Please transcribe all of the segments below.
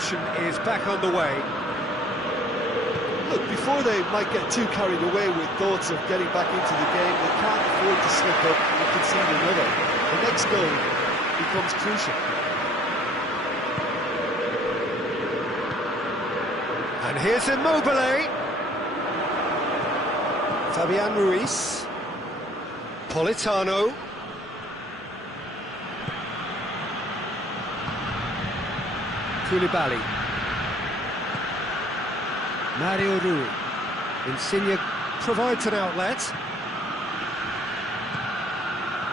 action is back underway. Look, before they might get too carried away with thoughts of getting back into the game, they can't afford to slip up and concede another. The next goal becomes crucial. And here's Immobile. Fabian Ruiz. Politano. Koulibaly. Mario Rui. Insigne provides an outlet.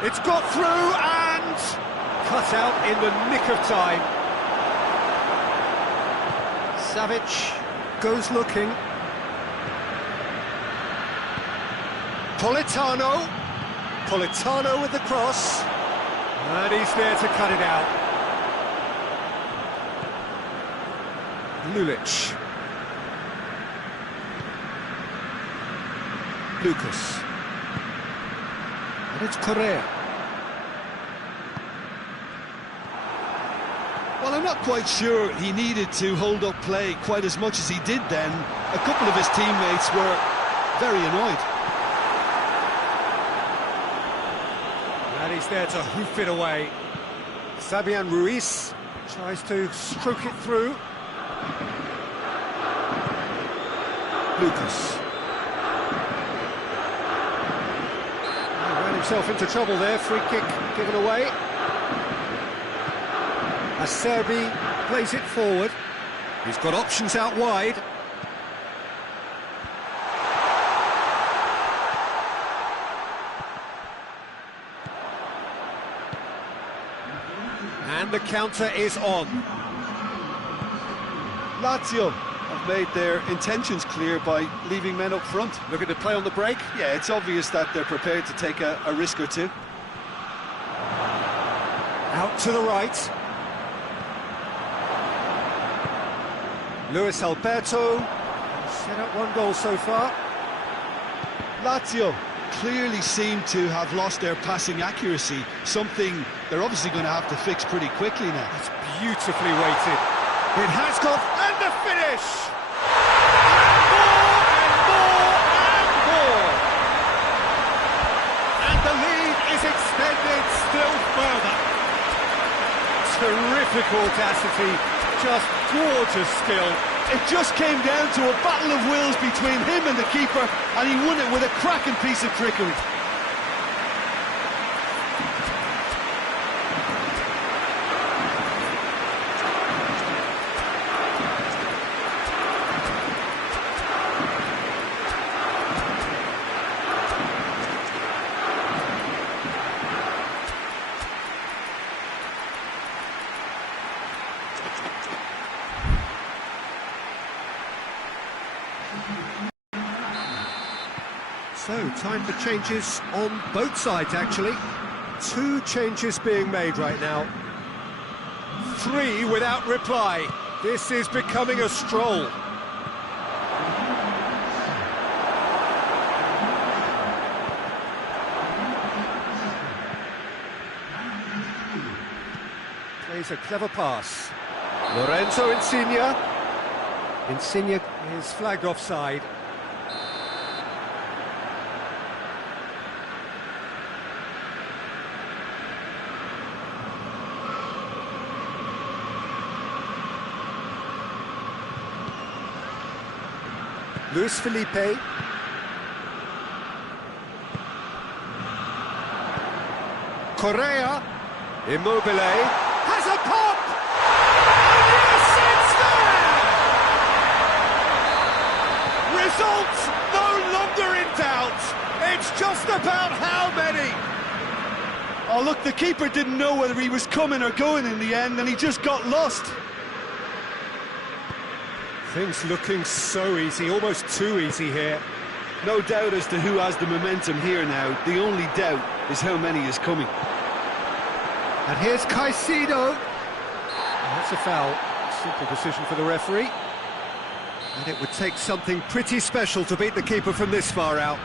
It's got through and cut out in the nick of time. Savic goes looking. Politano with the cross. And he's there to cut it out. Lulic. Lucas. And it's Correa. Well, I'm not quite sure he needed to hold up play quite as much as he did then. A couple of his teammates were very annoyed. And he's there to hoof it away. Fabian Ruiz tries to stroke it through. Lucas. He ran himself into trouble there, free kick given away. Acerbi plays it forward. He's got options out wide. And the counter is on. Lazio have made their intentions clear by leaving men up front. Looking to play on the break. Yeah, it's obvious that they're prepared to take a risk or two. Out to the right. Luis Alberto set up one goal so far. Lazio clearly seem to have lost their passing accuracy, something they're obviously going to have to fix pretty quickly now. It's beautifully weighted. It has got, and the finish! And more! And the lead is extended still further. Terrific audacity, just gorgeous skill. It just came down to a battle of wills between him and the keeper, and he won it with a cracking piece of trickery. So, time for changes on both sides, actually. 2 changes being made right now. 3 without reply. This is becoming a stroll. Plays a clever pass. Lorenzo Insigne. Insigne is flagged offside. Luis Felipe. Correa. Immobile. Has a pop! And yes, it's there! Results no longer in doubt. It's just about how many. Oh, look, the keeper didn't know whether he was coming or going in the end, and he just got lost. Things looking so easy, almost too easy here. No doubt as to who has the momentum here now. The only doubt is how many is coming. And here's Caicedo. That's a foul. Simple decision for the referee. And it would take something pretty special to beat the keeper from this far out.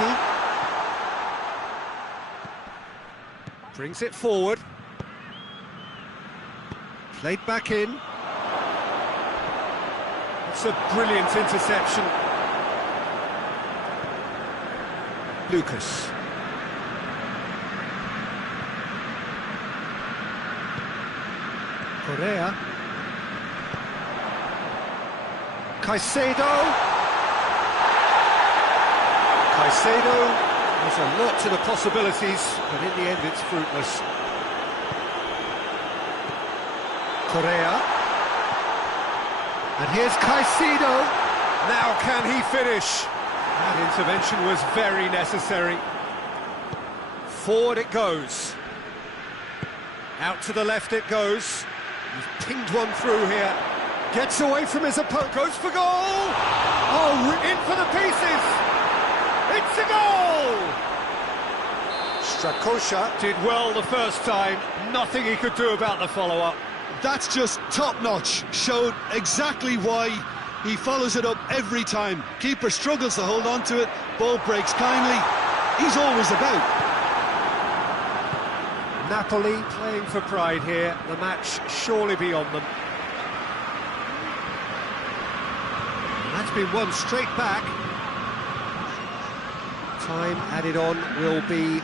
Lewandowski. Brings it forward. Played back in. It's a brilliant interception. Lucas. Correa. Caicedo. Caicedo has a lot to the possibilities, but in the end it's fruitless. Correa. And here's Caicedo. Now can he finish? That intervention was very necessary. Forward it goes. Out to the left it goes. He's pinged one through here. Gets away from his opponent. Goes for goal! Oh, in for the pieces! It's a goal! Strakosha did well the first time. Nothing he could do about the follow-up. That's just top-notch. Showed exactly why he follows it up every time. Keeper struggles to hold on to it. Ball breaks kindly. He's always about. Napoli playing for pride here. The match surely beyond them. And that's been won straight back. Time added on will be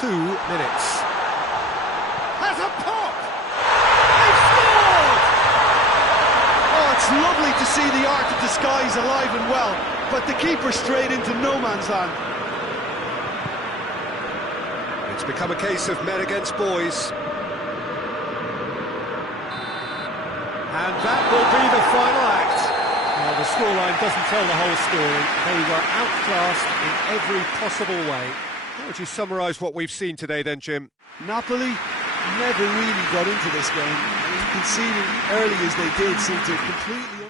2 minutes. Has a pop! They've scored! Oh, it's lovely to see the art of disguise alive and well, but the keeper straight into no man's land. It's become a case of men against boys. And that will be the final act. Well, the scoreline doesn't tell the whole story. They were outclassed in every possible way. How would you summarise what we've seen today then, Jim? Napoli never really got into this game. I mean, conceding early as they did seemed to completely...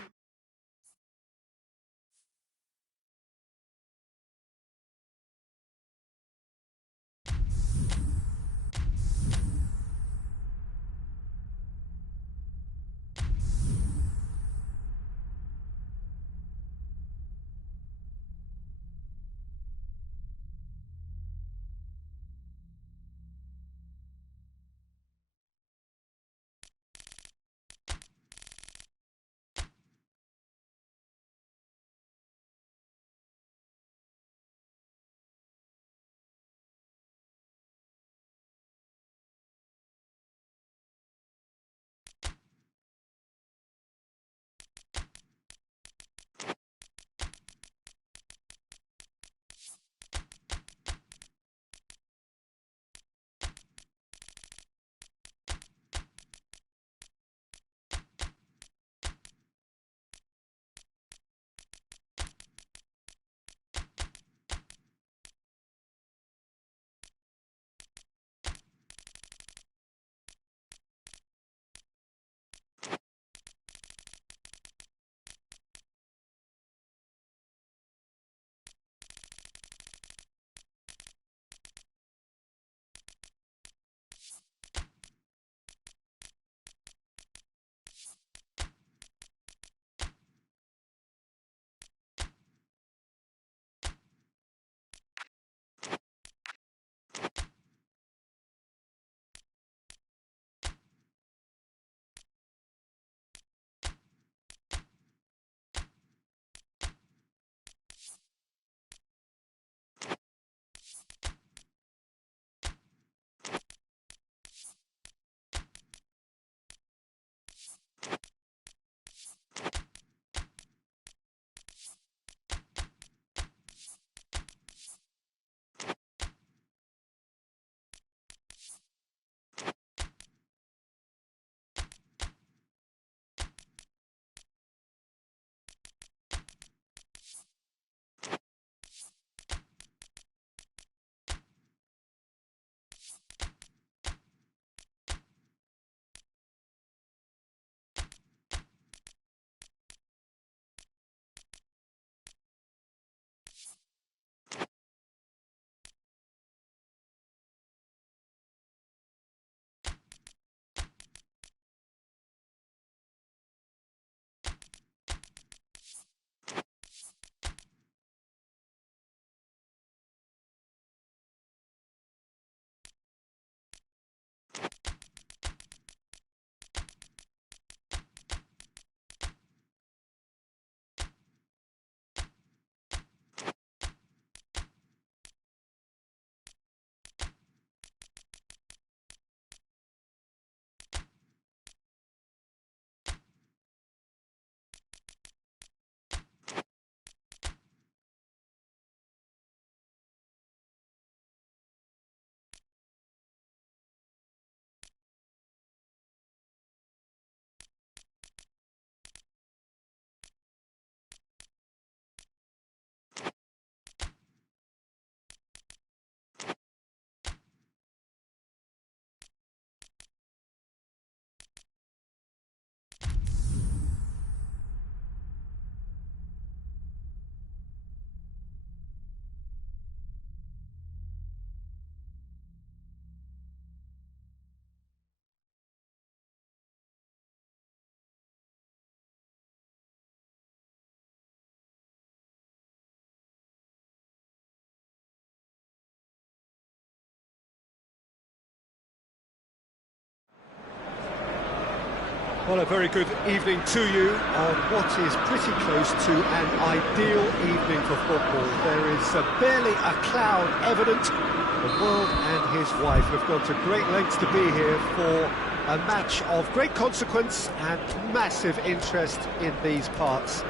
Well, a very good evening to you on what is pretty close to an ideal evening for football. There is barely a cloud evident. The world and his wife have gone to great lengths to be here for a match of great consequence and massive interest in these parts.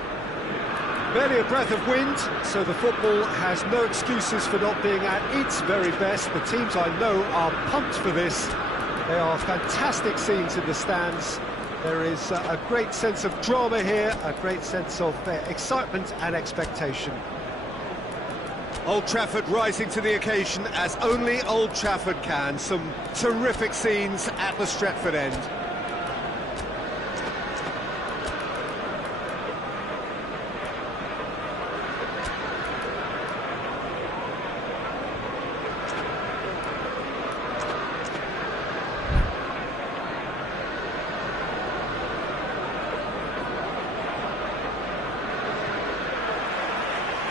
Barely a breath of wind, so the football has no excuses for not being at its very best. The teams I know are pumped for this. There are fantastic scenes in the stands. There is a great sense of drama here, a great sense of excitement and expectation. Old Trafford rising to the occasion as only Old Trafford can. Some terrific scenes at the Stretford end.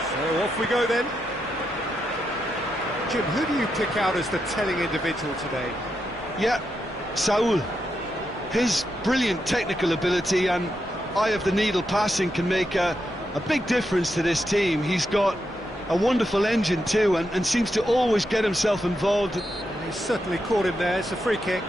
So off we go then. Jim, who do you pick out as the telling individual today? Yeah, Saul. His brilliant technical ability and eye of the needle passing can make a big difference to this team. He's got a wonderful engine too and seems to always get himself involved. He's certainly caught him there. It's a free kick.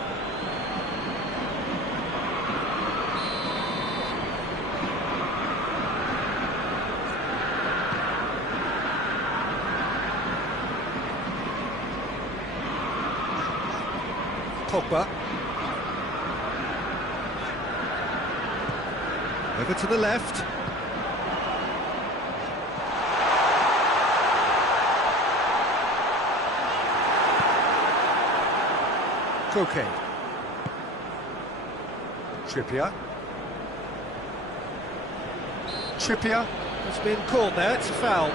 Pogba. Over to the left. Koke. Trippier. Trippier has been caught there. It's a foul.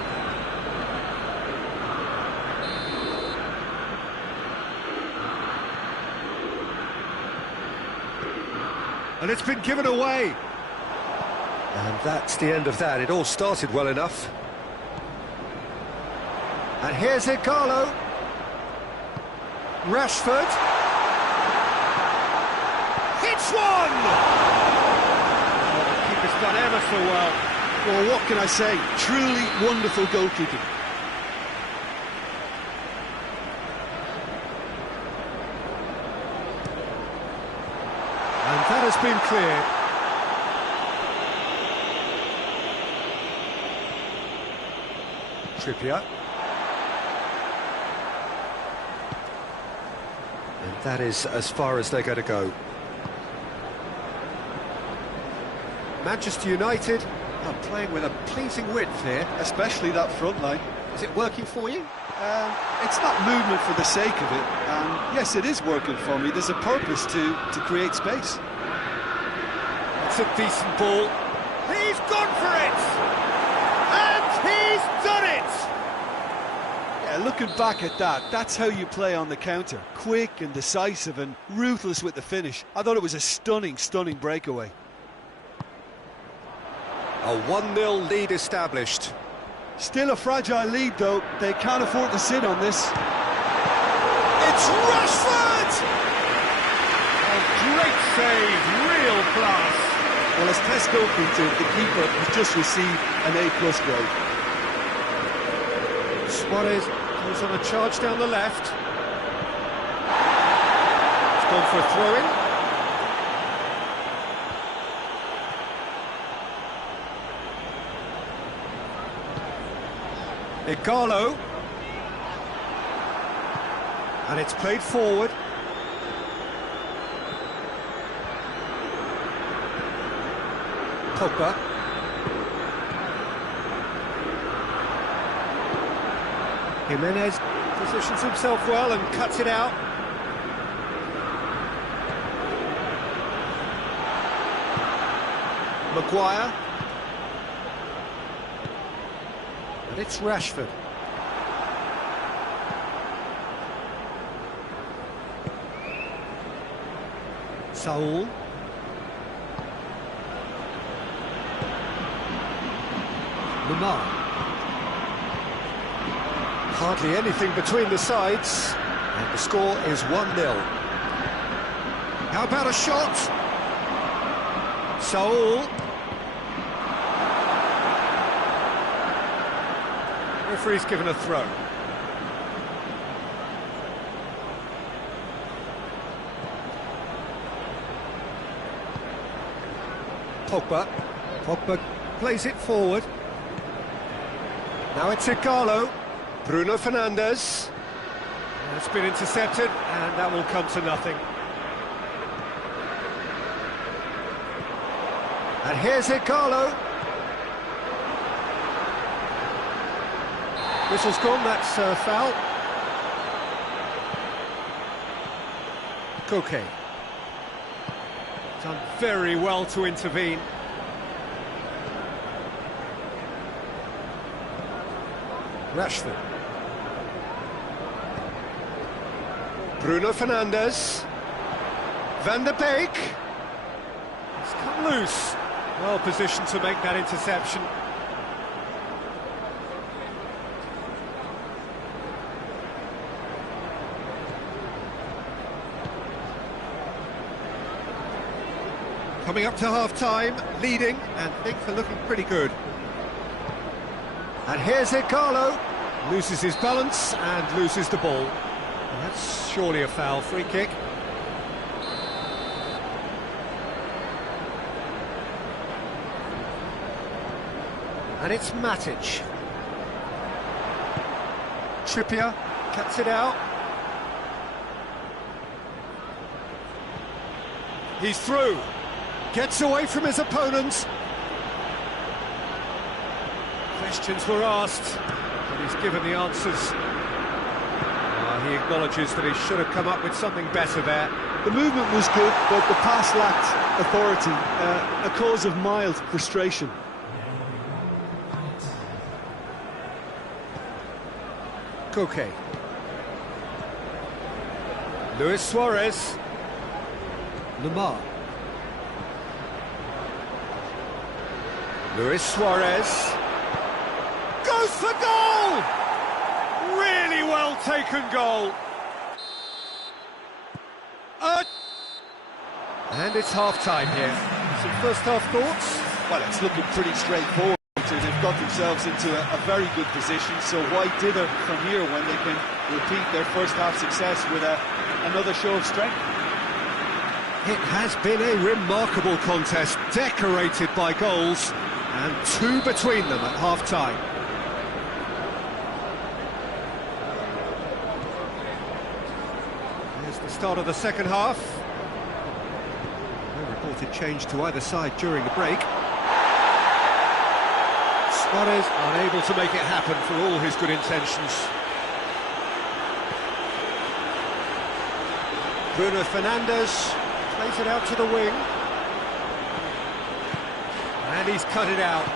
And it's been given away. And that's the end of that. It all started well enough. And here's Igalo. Rashford. Hits one! Oh, the keeper's done ever so well. Well, what can I say? Truly wonderful goalkeeping. And that has been cleared. Trippier. And that is as far as they're going to go. Manchester United are playing with a pleasing width here. Especially that front line. Is it working for you? It's not movement for the sake of it. Yes, it is working for me. There's a purpose to create space. It's a decent ball. He's gone for it! And he's done it! Yeah, looking back at that, that's how you play on the counter. Quick and decisive and ruthless with the finish. I thought it was a stunning, stunning breakaway. A 1-0 lead established. Still a fragile lead, though. They can't afford to sit on this. It's Rashford! A great save, real class. Well, as Test goalkeeper, the keeper has just received an A+ grade. Suarez goes on a charge down the left. He's gone for a throw-in. Igalo. And it's played forward. Pogba. Jimenez positions himself well and cuts it out. Maguire. And it's Rashford. Saul. Lamar. Hardly anything between the sides, and the score is 1-0. How about a shot? Saul. Referee's given a throw. Pogba plays it forward. Now it's Igalo. Bruno Fernandes. It's been intercepted, and that will come to nothing. And here's Igalo. Whistle's gone, that's a foul. Koke. Done very well to intervene. Rashford. Bruno Fernandes. Van der Beek. It's come loose. Well positioned to make that interception. Coming up to half-time, leading, and things are looking pretty good. And here's Igalo, loses his balance and loses the ball. That's surely a foul, free kick. And it's Matic. Trippier cuts it out. He's through. Gets away from his opponents. Questions were asked, but he's given the answers. He acknowledges that he should have come up with something better there. The movement was good, but the pass lacked authority, a cause of mild frustration. Koke. Luis Suarez. Lamar. Luis Suarez goes for goal! Really well taken goal. And it's half-time here. Some first-half thoughts? Well, it's looking pretty straightforward. They've got themselves into a very good position, so why dither from here when they can repeat their first-half success with another show of strength? It has been a remarkable contest, decorated by goals. And two between them at half-time. Here's the start of the second half. No reported change to either side during the break. Suarez unable to make it happen for all his good intentions. Bruno Fernandes plays it out to the wing. And he's cut it out.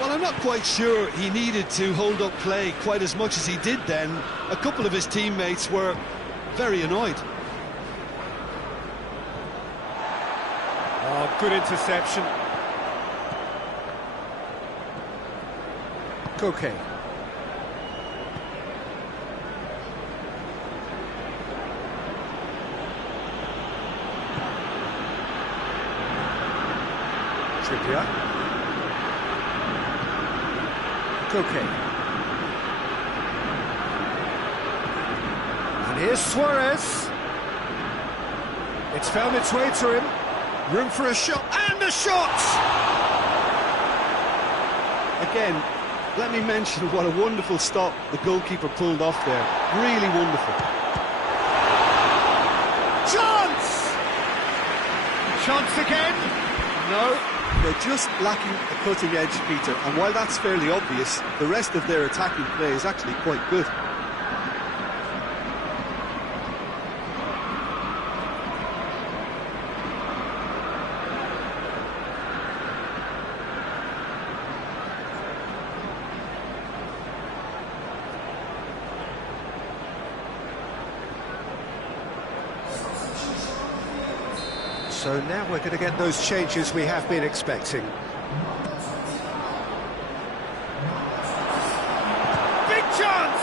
Well, I'm not quite sure he needed to hold up play quite as much as he did then. A couple of his teammates were very annoyed. Oh, good interception. Koke. Trippier. Koke. And here's Suarez. It's found its way to him. Room for a shot, and a shot! Again, let me mention what a wonderful stop the goalkeeper pulled off there. Really wonderful. Chance! Chance again? No. They're just lacking a cutting edge, Peter, and while that's fairly obvious, the rest of their attacking play is actually quite good. So now we're going to get those changes we have been expecting. Big chance!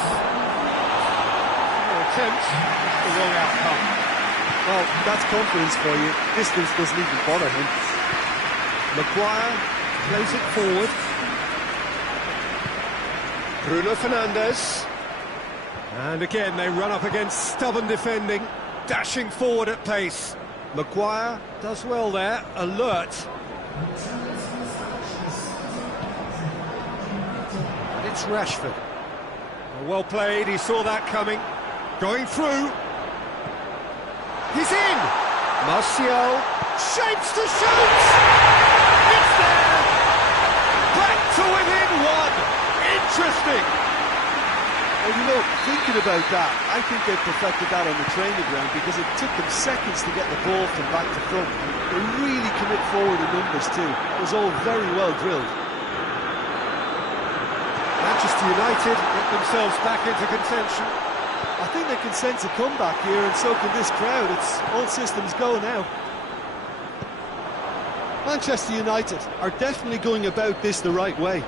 No attempt, the wrong outcome. Well, that's confidence for you. Distance doesn't even bother him. Maguire plays it forward. Bruno Fernandes. And again, they run up against stubborn defending, dashing forward at pace. Maguire does well there, alert. And it's Rashford. Well played, he saw that coming. Going through. He's in! Martial shapes to shoot! It's there! Back to within one! Interesting! Well, you know, thinking about that, I think they perfected that on the training ground because it took them seconds to get the ball from back to front. They really commit forward in numbers too. It was all very well drilled. Manchester United get themselves back into contention. I think they can sense a comeback here, and so can this crowd. It's all systems go now. Manchester United are definitely going about this the right way.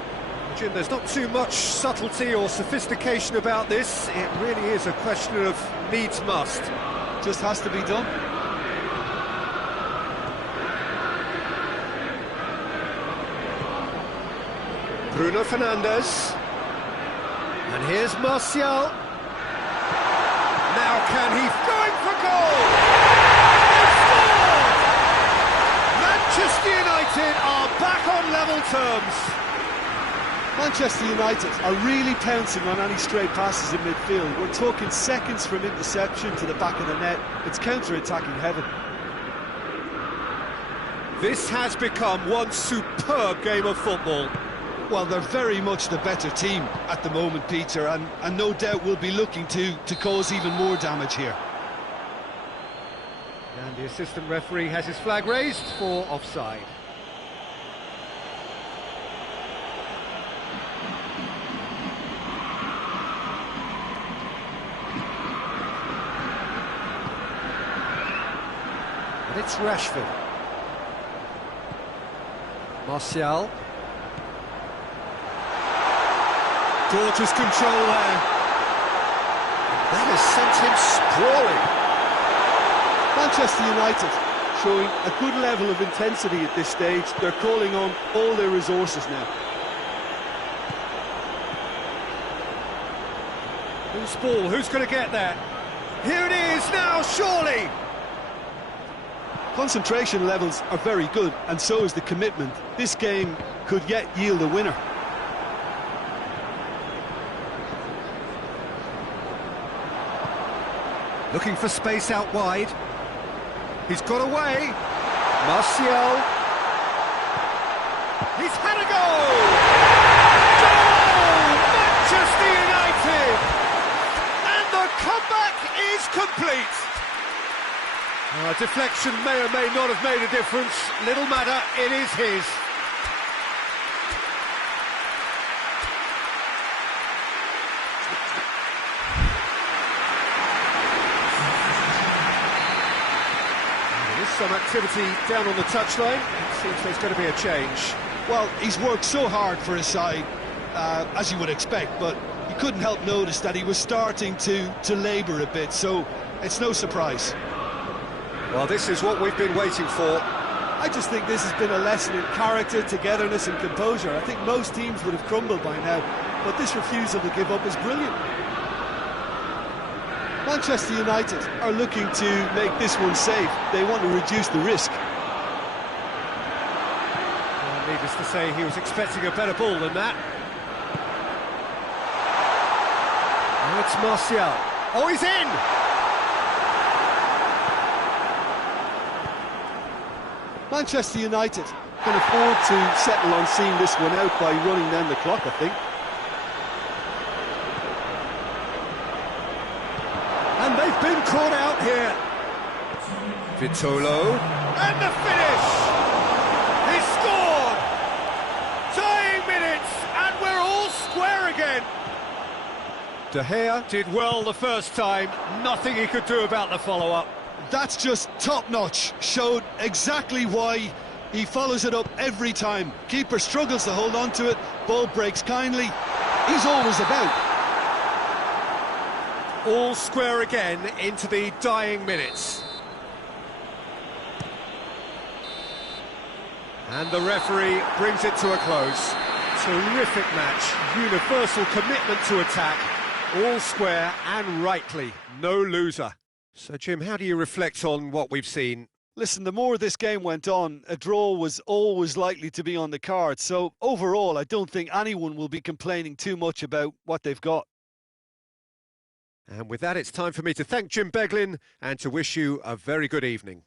Jim, there's not too much subtlety or sophistication about this. It really is a question of needs must. Just has to be done. Bruno Fernandes. And here's Martial. Now can he... going for goal! They've scored! Manchester United are back on level terms. Manchester United are really pouncing on any stray passes in midfield. We're talking seconds from interception to the back of the net. It's counter-attacking heaven. This has become one superb game of football. Well, they're very much the better team at the moment, Peter, and no doubt will be looking to cause even more damage here. And the assistant referee has his flag raised for offside. And it's Rashford. Martial. Gorgeous control there. That has sent him sprawling. Manchester United showing a good level of intensity at this stage. They're calling on all their resources now. Who's ball? Who's going to get there? Here it is now, surely! Concentration levels are very good, and so is the commitment. This game could yet yield a winner. Looking for space out wide. He's got away. Martial. He's had a goal! Goal! Manchester United! And the comeback is complete. Deflection may or may not have made a difference. Little matter, it is his. Some activity down on the touchline. It seems there's going to be a change. Well, he's worked so hard for his side, as you would expect, but you couldn't help notice that he was starting to labour a bit, so it's no surprise. Well, this is what we've been waiting for. I just think this has been a lesson in character, togetherness and composure. I think most teams would have crumbled by now, but this refusal to give up is brilliant. Manchester United are looking to make this one safe. They want to reduce the risk. Well, needless to say, he was expecting a better ball than that. Now it's Martial. Oh, he's in! Manchester United can afford to settle on seeing this one out by running down the clock, I think. And they've been caught out here. Vitolo. And the finish! He scored! Dying minutes, and we're all square again. De Gea did well the first time. Nothing he could do about the follow-up. That's just top-notch. Showed exactly why he follows it up every time. Keeper struggles to hold on to it. Ball breaks kindly. He's always about. All square again into the dying minutes. And the referee brings it to a close. Terrific match, universal commitment to attack, all square and rightly, no loser. So Jim, how do you reflect on what we've seen? Listen, the more this game went on, a draw was always likely to be on the card. So overall, I don't think anyone will be complaining too much about what they've got. And with that, it's time for me to thank Jim Beglin and to wish you a very good evening.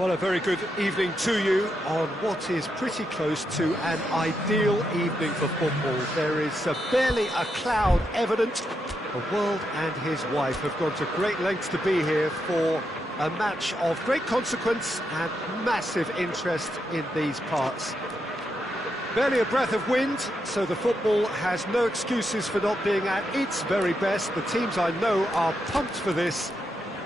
Well, a very good evening to you on what is pretty close to an ideal evening for football. There is barely a cloud evident. The world and his wife have gone to great lengths to be here for a match of great consequence and massive interest in these parts. Barely a breath of wind, so the football has no excuses for not being at its very best. The teams I know are pumped for this.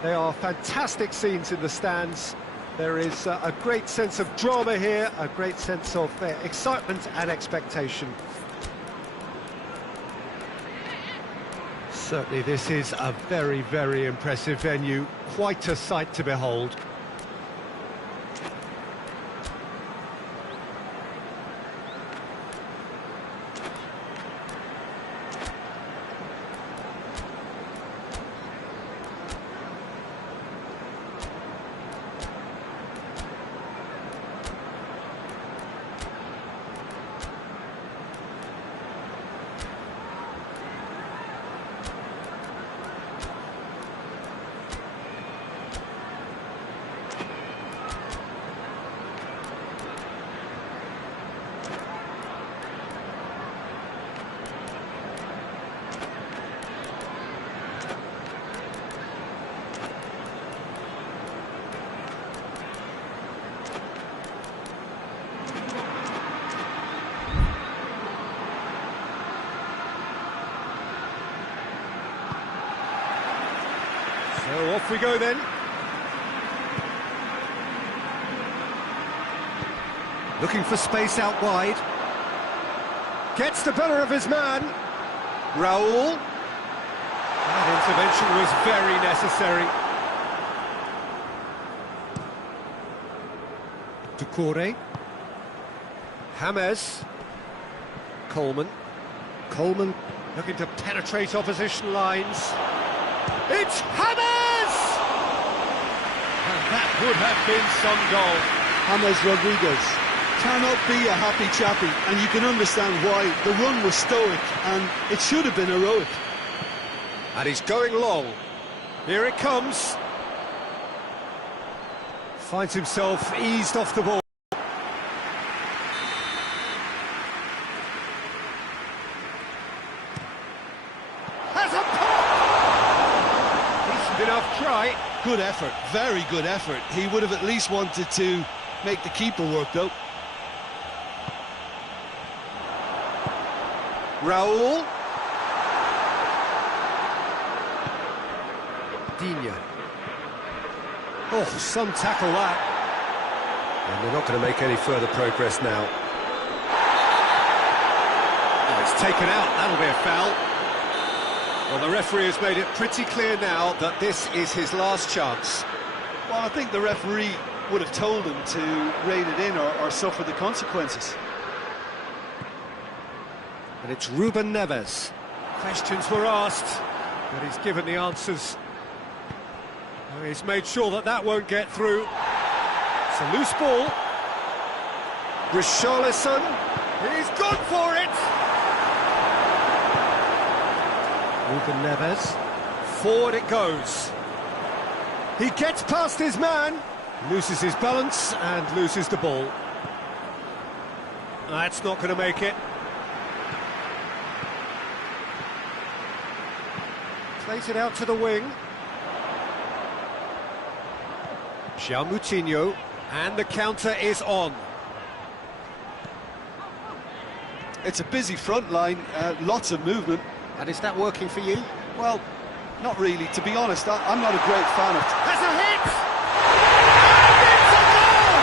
They are fantastic scenes in the stands. There is a great sense of drama here, a great sense of excitement and expectation. Certainly this is a very, very impressive venue, quite a sight to behold. So off we go then. Looking for space out wide. Gets the better of his man. Raul. That intervention was very necessary. Ducouré. James. Coleman. Coleman looking to penetrate opposition lines. It's James! And that would have been some goal. James Rodriguez cannot be a happy chappy, and you can understand why. The run was stoic, and it should have been heroic. And he's going long. Here it comes. Finds himself eased off the ball. Has a pop! Decent enough try. Good effort, very good effort. He would have at least wanted to make the keeper work, though. Raul. Digne. Oh, some tackle that. And they're not going to make any further progress now. Oh, it's taken out. That'll be a foul. Well, the referee has made it pretty clear now that this is his last chance. Well, I think the referee would have told him to rein it in or suffer the consequences. And it's Ruben Neves. Questions were asked, but he's given the answers. He's made sure that that won't get through. It's a loose ball. Richarlison. He's gone for it! Ruben Neves. Forward it goes. He gets past his man, loses his balance and loses the ball. That's not going to make it. Plays it out to the wing. João Moutinho, and the counter is on. It's a busy front line, lots of movement. And is that working for you? Well, not really. To be honest, I'm not a great fan of... Has a hit! And it's a goal!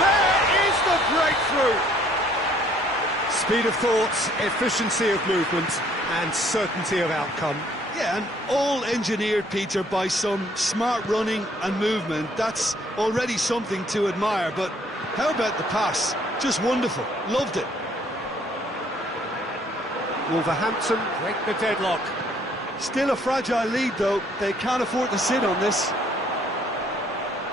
There is the breakthrough! Speed of thought, efficiency of movement, and certainty of outcome. Yeah, and all engineered, Peter, by some smart running and movement. That's already something to admire, but how about the pass? Just wonderful. Loved it. Wolverhampton break the deadlock. Still a fragile lead, though. They can't afford to sit on this.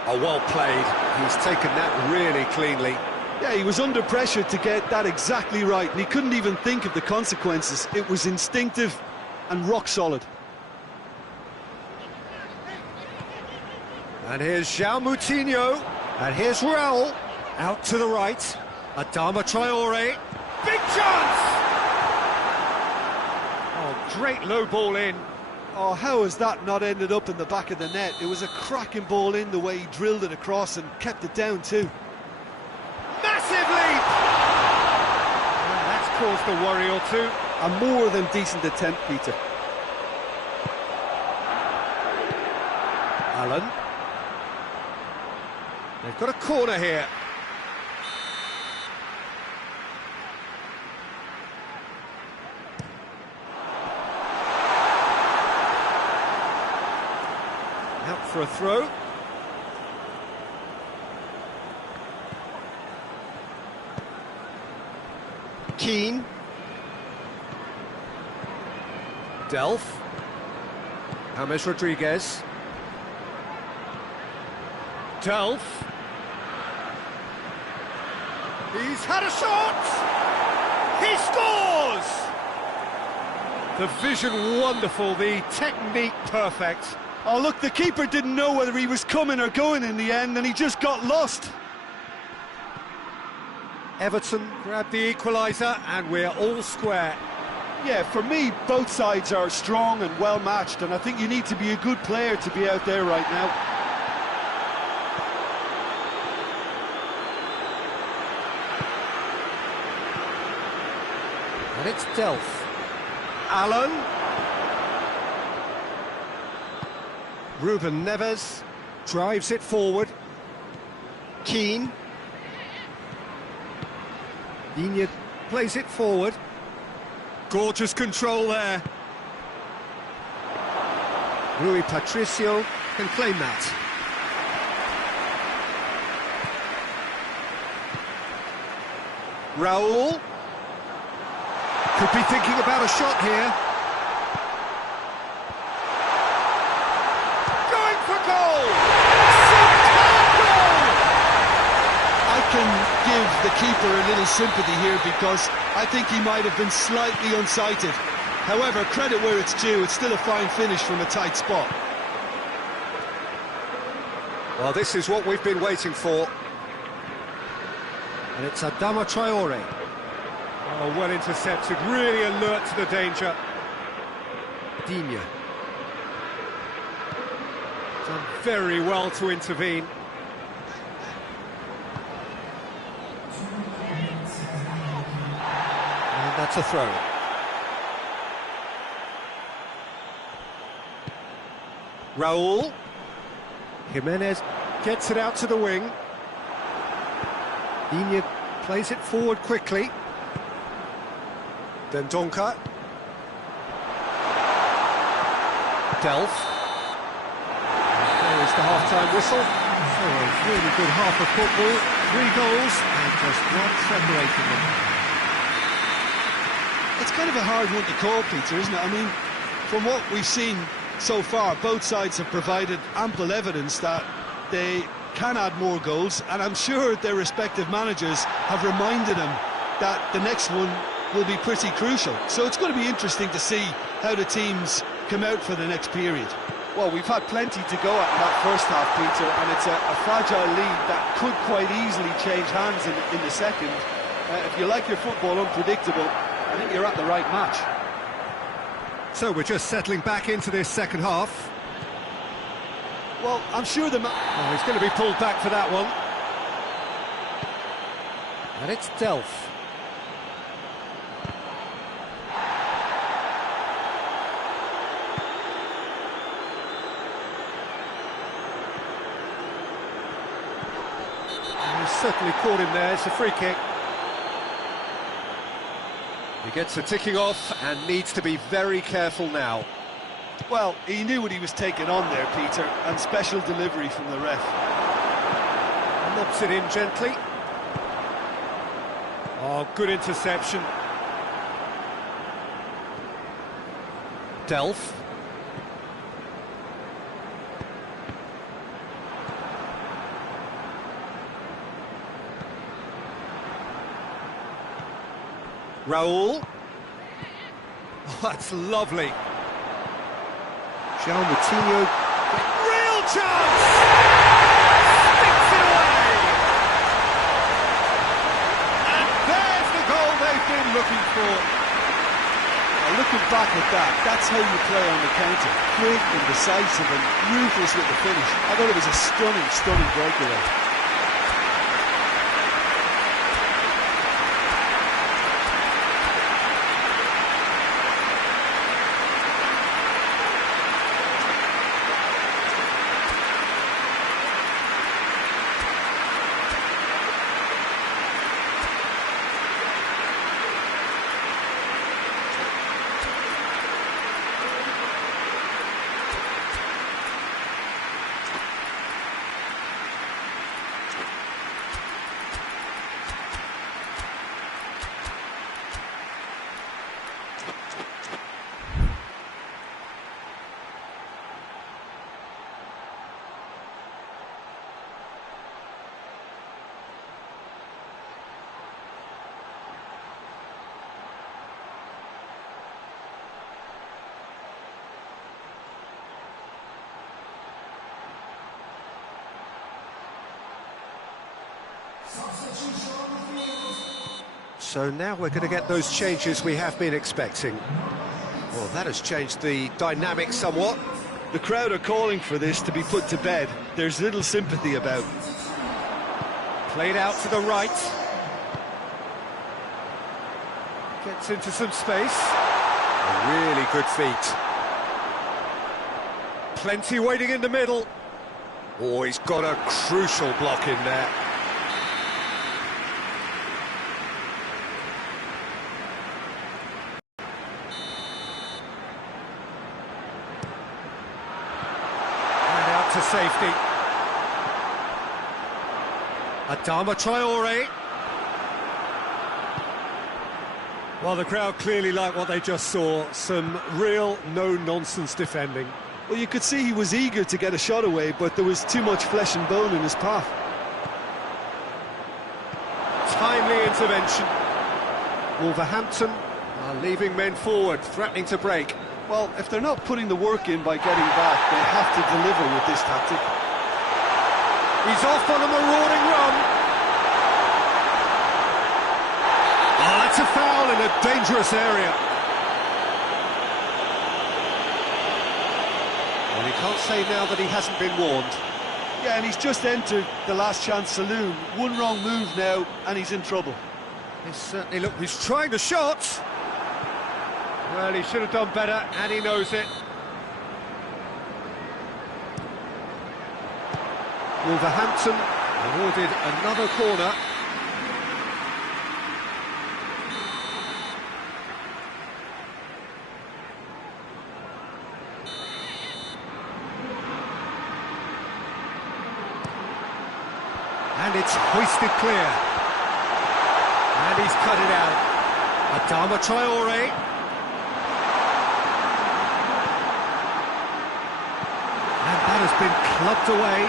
Oh, well played. He's taken that really cleanly. Yeah, he was under pressure to get that exactly right, and he couldn't even think of the consequences. It was instinctive and rock solid. And here's João Moutinho. And here's Raul. Out to the right. Adama Traore. Big chance! Oh, great low ball in. Oh, how has that not ended up in the back of the net? It was a cracking ball in, the way he drilled it across and kept it down too. Massive leap! And that's caused a worry or two. A more than decent attempt, Peter. Allen. They've got a corner here. Out for a throw. Keane. Delph. James Rodriguez. Delph. He's had a shot! He scores! The vision wonderful, the technique perfect. Oh, look, the keeper didn't know whether he was coming or going in the end, and he just got lost. Everton grabbed the equaliser, and we're all square. Yeah, for me, both sides are strong and well matched, and I think you need to be a good player to be out there right now. And it's Delph. Allen. Ruben Neves drives it forward. Keane. Digne plays it forward. Gorgeous control there. Rui Patricio can claim that. Raul. Could be thinking about a shot here. Going for goal! Superb goal! I can give the keeper a little sympathy here because I think he might have been slightly unsighted. However, credit where it's due, it's still a fine finish from a tight spot. Well, this is what we've been waiting for. And it's Adama Traore. Oh, well intercepted, really alert to the danger. Digne. Done very well to intervene. And that's a throw. Raul. Jimenez gets it out to the wing. Digne plays it forward quickly. Dendoncker. Delph. There is the half-time whistle. So a really good half of football. 3 goals and just one separating them. It's kind of a hard one to call, Peter, isn't it? I mean, from what we've seen so far, both sides have provided ample evidence that they can add more goals, and I'm sure their respective managers have reminded them that the next one will be pretty crucial. So it's going to be interesting to see how the teams come out for the next period. Well, we've had plenty to go at in that first half, Peter, and it's a fragile lead that could quite easily change hands in the second. If you like your football unpredictable, I think you're at the right match. So we're just settling back into this second half. Well, I'm sure Oh, he's going to be pulled back for that one. And it's Delph. He's certainly caught him there. It's a free kick. He gets a ticking off and needs to be very careful now. Well, he knew what he was taking on there, Peter, and special delivery from the ref. Lobs it in gently. Oh, good interception. Delph. Raul. Oh, that's lovely. João Moutinho. Real chance! at that. That's how you play on the counter. Quick and decisive and ruthless with the finish. I thought it was a stunning, stunning breakaway. So now we're going to get those changes we have been expecting. Well, that has changed the dynamic somewhat. The crowd are calling for this to be put to bed. There's little sympathy about. Played out to the right. Gets into some space. A really good feet. Plenty waiting in the middle. Oh, he's got a crucial block in there. To safety. Adama Traore. Well, the crowd clearly like what they just saw. Some real no-nonsense defending. Well, you could see he was eager to get a shot away, but there was too much flesh and bone in his path. Timely intervention. Wolverhampton are leaving men forward, threatening to break. Well, if they're not putting the work in by getting back, they have to deliver with this tactic. He's off on a marauding run. Oh, that's a foul in a dangerous area. Well, you can't say now that he hasn't been warned. Yeah, and he's just entered the last chance saloon. One wrong move now, and he's in trouble. He's certainly, look, he's trying the shot. Well, he should have done better, and he knows it. Wolverhampton awarded another corner. And it's hoisted clear. And he's cut it out. Adama Traore. That has been clubbed away.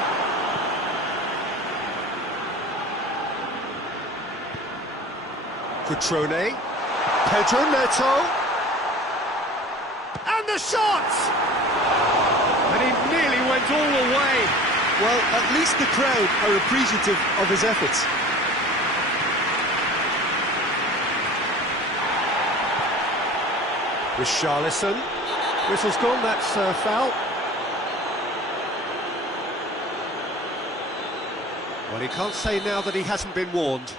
Cutrone. Pedro Neto. And the shot! And he nearly went all the way. Well, at least the crowd are appreciative of his efforts. Richarlison. Whistle's gone, that's foul. Well, he can't say now that he hasn't been warned.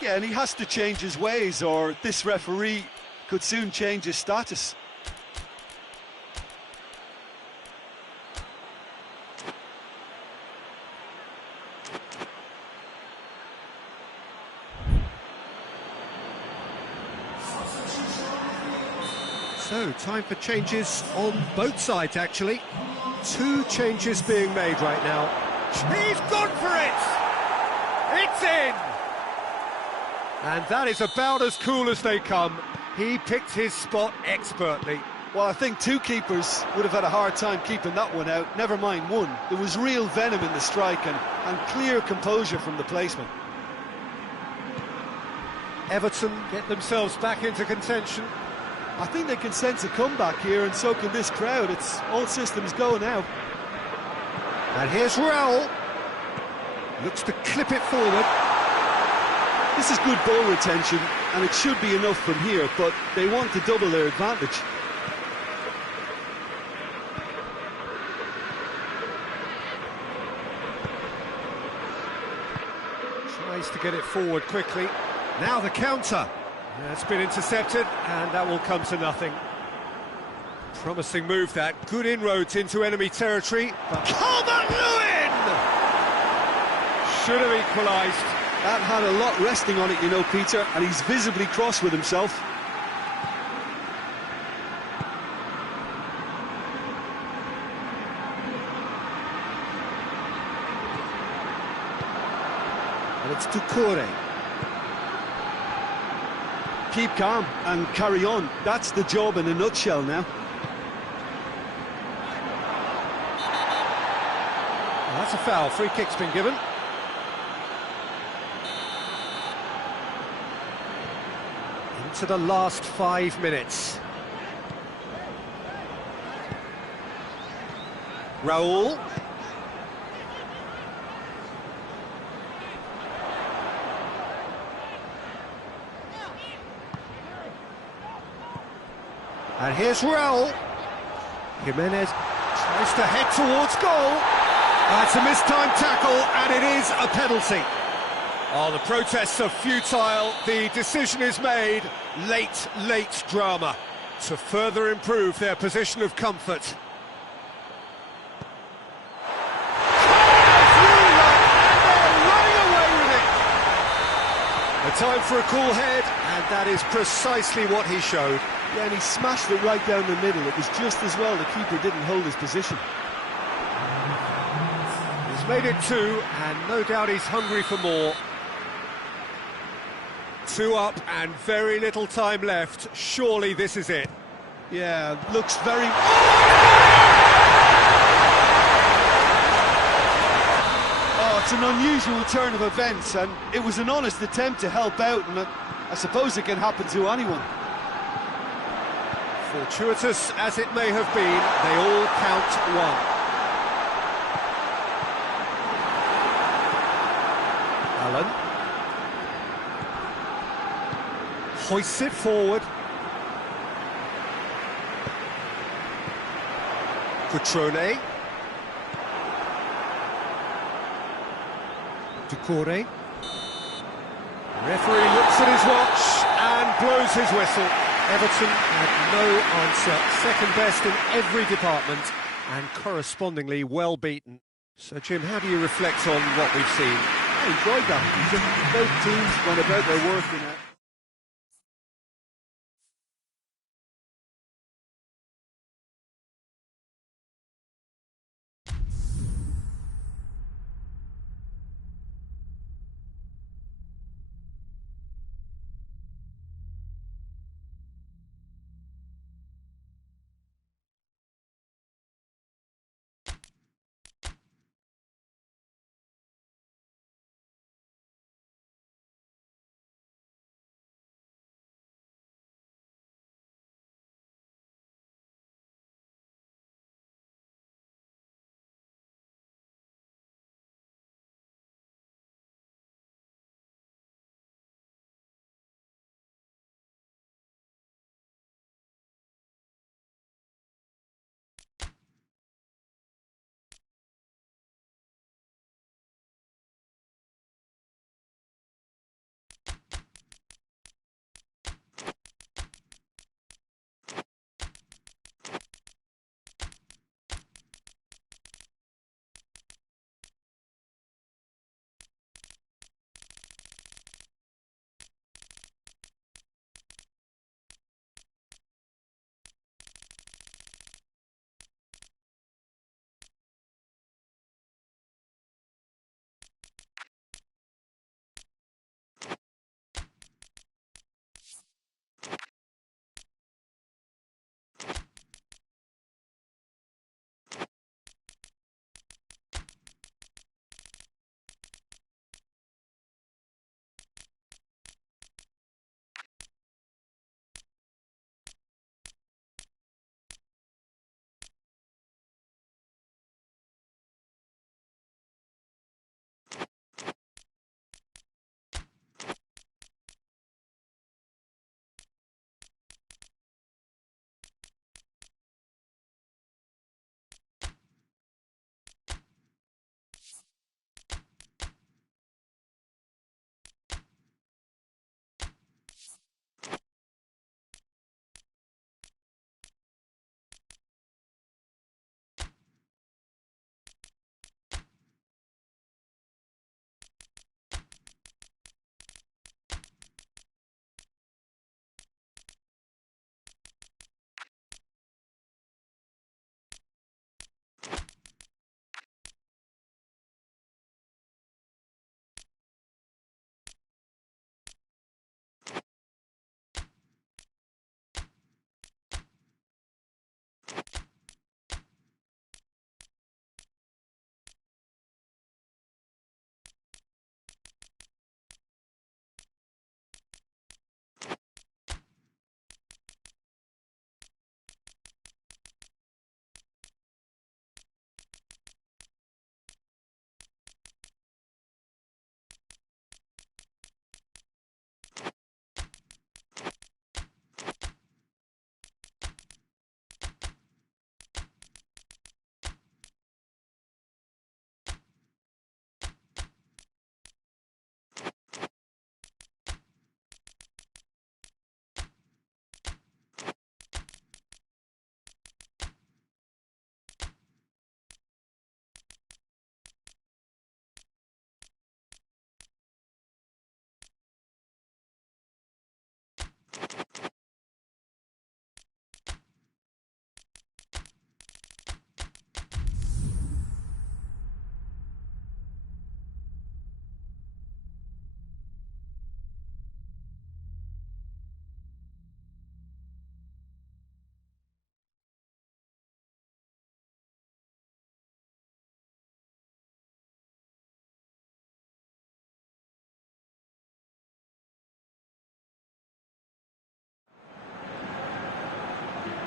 Yeah, and he has to change his ways, or this referee could soon change his status. So, time for changes on both sides, actually. Two changes being made right now. He's gone for it! It's in! And that is about as cool as they come. He picked his spot expertly. Well, I think two keepers would have had a hard time keeping that one out, never mind one. There was real venom in the strike and clear composure from the placement. Everton get themselves back into contention. I think they can sense a comeback here, and so can this crowd. It's all systems go now. And here's Raul. Looks to clip it forward. This is good ball retention, and it should be enough from here, but they want to double their advantage. Tries to get it forward quickly. Now the counter. It's been intercepted, and that will come to nothing. Promising move that. Good inroads into enemy territory. But Calvert-Lewin! Should have equalised. That had a lot resting on it, you know, Peter, and he's visibly cross with himself. And it's Doucouré. Keep calm and carry on. That's the job in a nutshell now. Well, that's a foul. Free kick's been given. Into the last 5 minutes. Raúl. And here's Raúl. Jimenez tries to head towards goal. It's a mistimed tackle, and it is a penalty. Oh, the protests are futile. The decision is made. Late drama to further improve their position of comfort. A time for a cool head, and that is precisely what he showed. Yeah, and he smashed it right down the middle. It was just as well the keeper didn't hold his position. He's made it 2, and no doubt he's hungry for more. 2 up and very little time left. Surely this is it. Yeah, looks very... Oh, it's an unusual turn of events, and it was an honest attempt to help out, and I suppose it can happen to anyone. Fortuitous as it may have been, they all count 1. Allen hoists it forward. Cutrone. Doucouré. Referee looks at his watch and blows his whistle. Everton had no answer. Second best in every department and correspondingly well beaten. So, Jim, how do you reflect on what we've seen? I enjoyed that. Both teams went about their work in a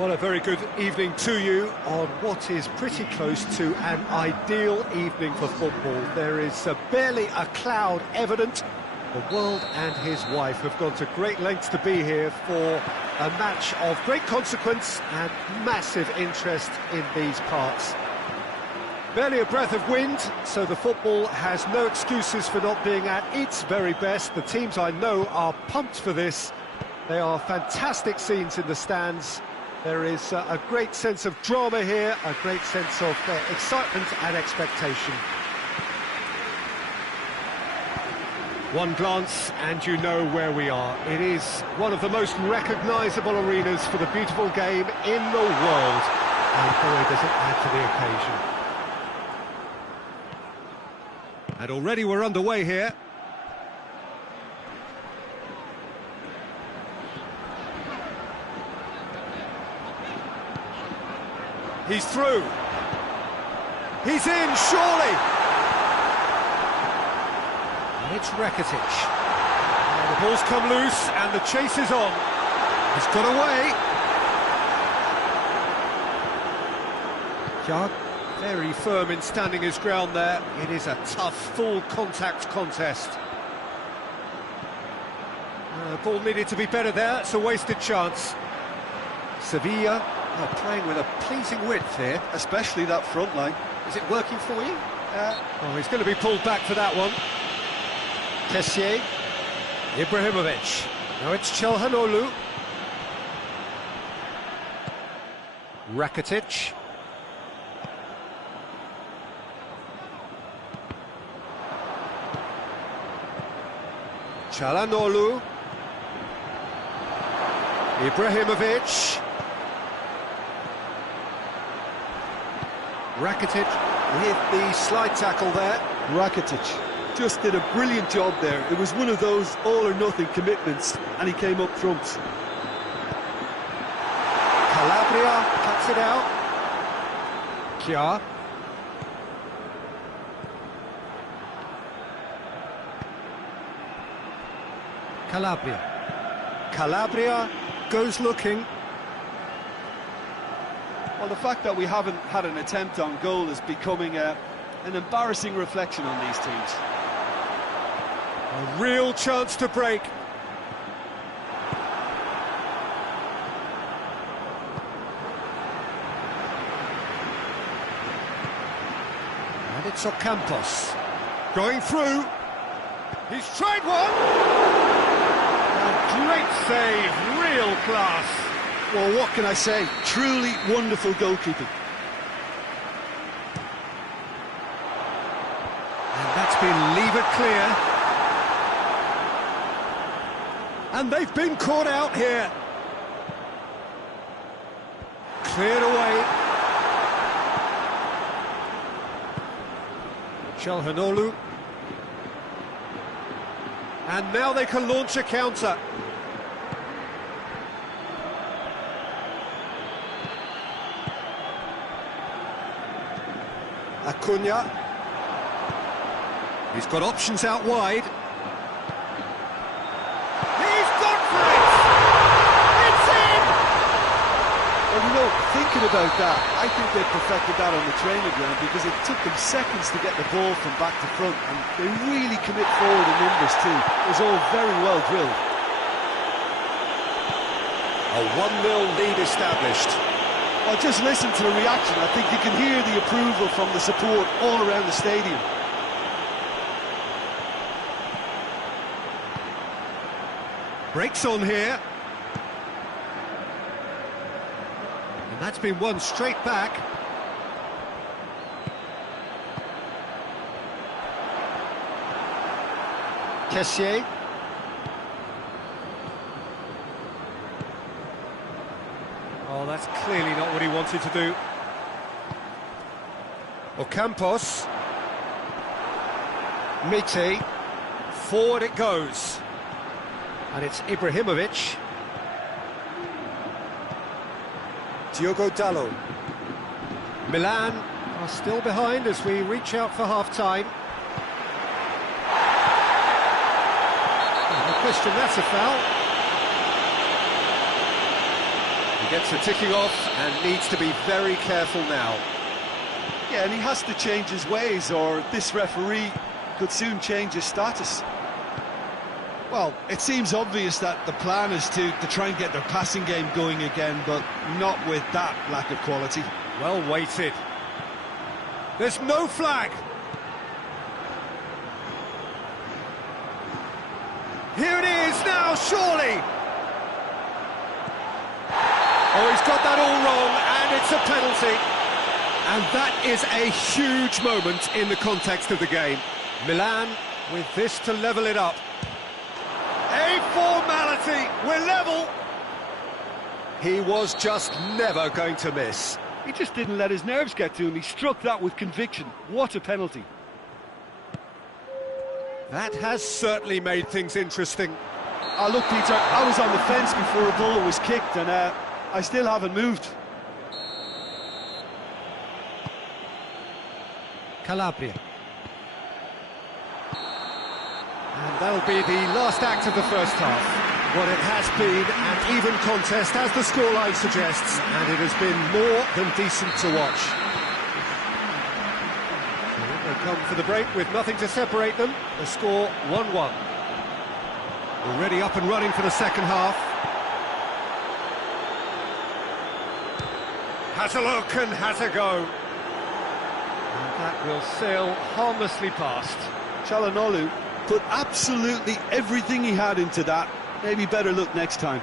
Well, a very good evening to you on what is pretty close to an ideal evening for football. There is barely a cloud evident. The world and his wife have gone to great lengths to be here for a match of great consequence and massive interest in these parts. Barely a breath of wind, so the football has no excuses for not being at its very best. The teams I know are pumped for this. They are fantastic scenes in the stands. There is a great sense of drama here, a great sense of excitement and expectation. One glance and you know where we are. It is one of the most recognisable arenas for the beautiful game in the world. And boy, does it add to the occasion. And already we're underway here. He's through. He's in, surely. And it's Rakitic. And the ball's come loose and the chase is on. He's got away. Kjær, very firm in standing his ground there. It is a tough, full contact contest. The ball needed to be better there. It's a wasted chance. Sevilla. Oh, playing with a pleasing width here. Especially that front line. Is it working for you? Oh, he's going to be pulled back for that one. Tessier. Ibrahimovic. Now it's Çalhanoğlu. Rakitic. Çalhanoğlu. Ibrahimovic. Rakitic with the slide tackle there. Rakitic just did a brilliant job there. It was one of those all-or-nothing commitments, and he came up trumps. Calabria cuts it out. Kjær. Calabria goes looking. Well, the fact that we haven't had an attempt on goal is becoming an embarrassing reflection on these teams. A real chance to break. And it's Ocampos. Going through. He's tried one! A great save, real class. Well, what can I say? Truly wonderful goalkeeping. And that's been levered clear. And they've been caught out here. Cleared away. Çalhanoğlu. And now they can launch a counter. Acuna. He's got options out wide. He's gone for it! It's in! Well, you know, thinking about that, I think they perfected that on the training ground because it took them seconds to get the ball from back to front, and they really commit forward in numbers too. It was all very well drilled. A 1-0 lead established. Well, just listen to the reaction. I think you can hear the approval from the support all around the stadium. Breaks on here. And that's been won straight back. Tessier. Oh, that's clearly not what he wanted to do. Ocampos. Mite. Forward it goes. And it's Ibrahimovic. Diogo Dalot. Milan are still behind as we reach out for half-time. No question, that's a foul. He gets the ticking off and needs to be very careful now. Yeah, and he has to change his ways, or this referee could soon change his status. Well, it seems obvious that the plan is to try and get their passing game going again, but not with that lack of quality. Well weighted. There's no flag. Here it is now, surely. Oh, he's got that all wrong, and it's a penalty. And that is a huge moment in the context of the game. Milan with this to level it up. A formality, we're level. He was just never going to miss. He just didn't let his nerves get to him. He struck that with conviction. What a penalty. That has certainly made things interesting. Oh, look, Peter, I was on the fence before a ball was kicked, and I still haven't moved. Calabria. And that'll be the last act of the first half. What it has been an even contest, as the scoreline suggests, and it has been more than decent to watch. They come for the break with nothing to separate them. The score 1-1. Already up and running for the second half. Has a look and has a go. And that will sail harmlessly past. Çalhanoğlu put absolutely everything he had into that. Maybe better look next time.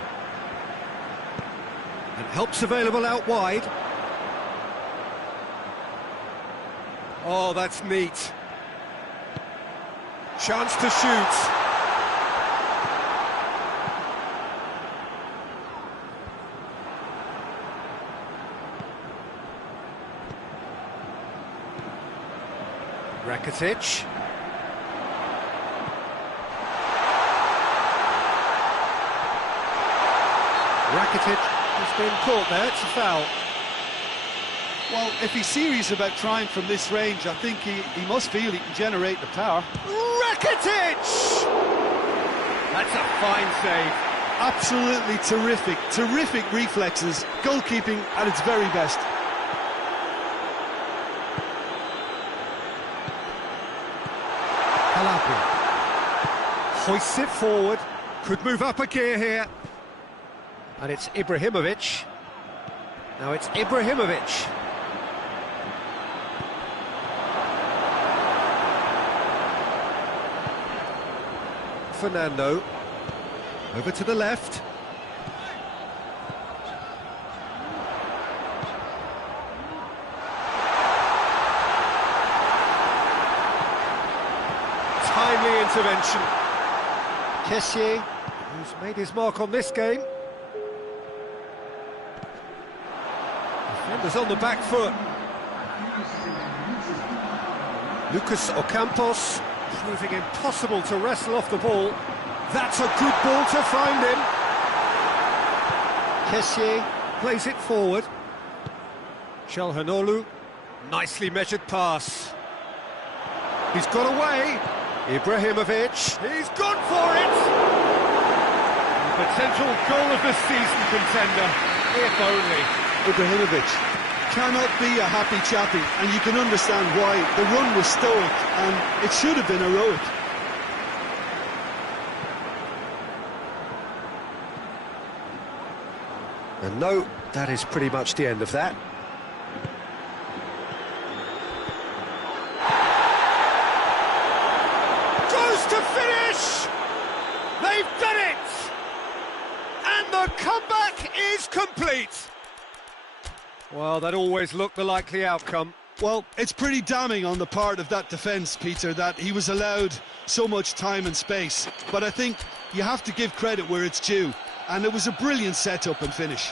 And help's available out wide. Oh, that's neat. Chance to shoot. Rakitic. Rakitic has been caught there, it's a foul. Well, if he's serious about trying from this range, I think he must feel he can generate the power. Rakitic! That's a fine save. Absolutely terrific, terrific reflexes, goalkeeping at its very best. Calabria hoists it forward, could move up a gear here. And it's Ibrahimovic. Now it's Ibrahimovic. Fernando. Over to the left. Timely intervention. Kessié, who's made his mark on this game. Defenders on the back foot. Lucas Ocampos, proving impossible to wrestle off the ball. That's a good ball to find him. Kessié plays it forward. Çalhanoğlu, nicely measured pass. He's got away. Ibrahimovic, he's gone for it! The potential goal of the season contender, if only. Ibrahimovic cannot be a happy chappy, and you can understand why. The run was stoic, and it should have been heroic. And no, that is pretty much the end of that. Goes to finish! They've done it! And the comeback is complete! Well, that always looked the likely outcome. Well, it's pretty damning on the part of that defence, Peter, that he was allowed so much time and space. But I think you have to give credit where it's due, and it was a brilliant set-up and finish.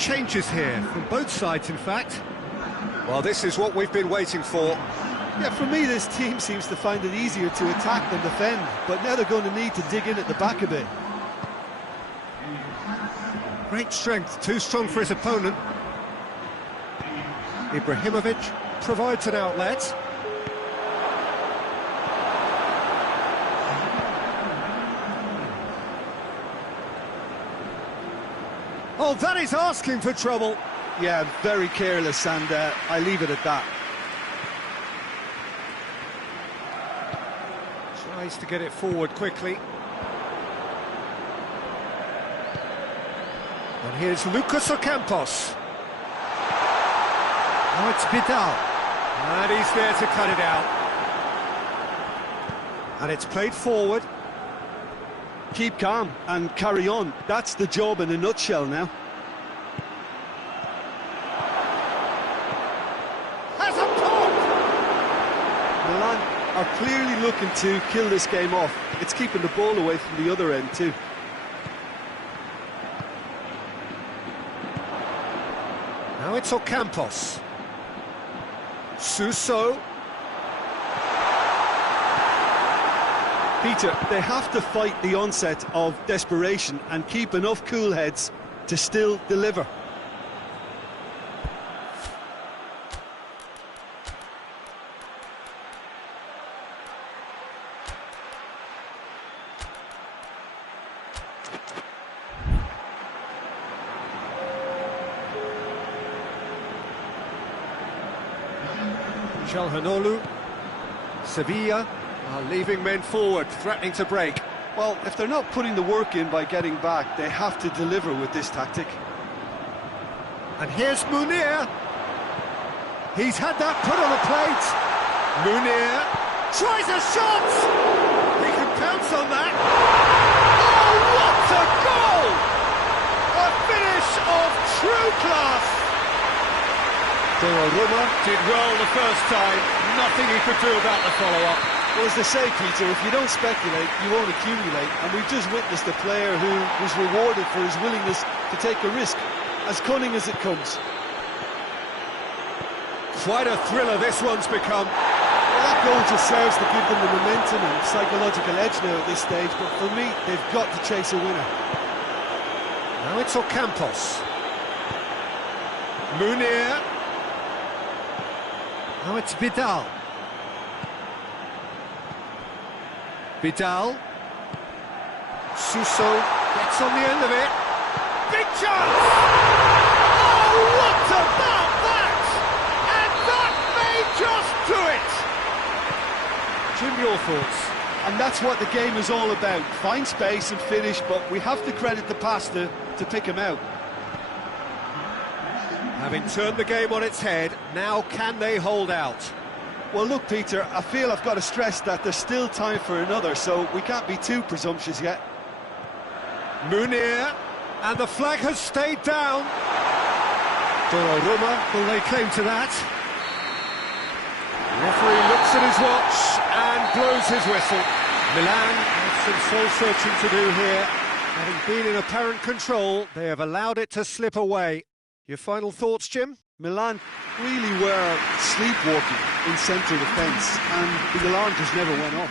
changes here, from both sides in fact. Well, this is what we've been waiting for. Yeah, for me, this team seems to find it easier to attack than defend, but now they're going to need to dig in at the back a bit. Great strength, too strong for his opponent. Ibrahimovic provides an outlet. Oh, that is asking for trouble. Yeah, very careless, and I leave it at that. Tries to get it forward quickly. And here's Lucas Ocampos. Now it's Vidal. And he's there to cut it out. And it's played forward. Keep calm and carry on. That's the job in a nutshell now. Has a pop! Milan are clearly looking to kill this game off. It's keeping the ball away from the other end too. Now it's Ocampos. Suso. Peter, they have to fight the onset of desperation and keep enough cool heads to still deliver. Çalhanoğlu. Sevilla are leaving men forward, threatening to break. Well, if they're not putting the work in by getting back, they have to deliver with this tactic. And here's Munir. He's had that put on a plate. Munir tries a shot. He can pounce on that. Oh, what a goal! A finish of true class. Donnarumma did well the first time. Nothing he could do about the follow-up. Well, as they say, Peter, if you don't speculate, you won't accumulate. And we've just witnessed a player who was rewarded for his willingness to take a risk, as cunning as it comes. Quite a thriller this one's become. Well, that goal just serves to give them the momentum and psychological edge now at this stage, but for me, they've got to chase a winner. Now it's Ocampos. Munir. Now it's Vidal. Vidal. Suso gets on the end of it. Big chance! Oh, what about that? And that may just do it! Jim, your thoughts? And that's what the game is all about. Find space and finish, but we have to credit the passer to pick him out. Having turned the game on its head, now can they hold out? Well, look, Peter, I feel I've got to stress that there's still time for another, so we can't be too presumptuous yet. Munir, and the flag has stayed down. Donnarumma, will they claim to that? The referee looks at his watch and blows his whistle. Milan has some soul-searching to do here. Having been in apparent control, they have allowed it to slip away. Your final thoughts, Jim? Milan really were sleepwalking in central defence, and the alarm just never went off.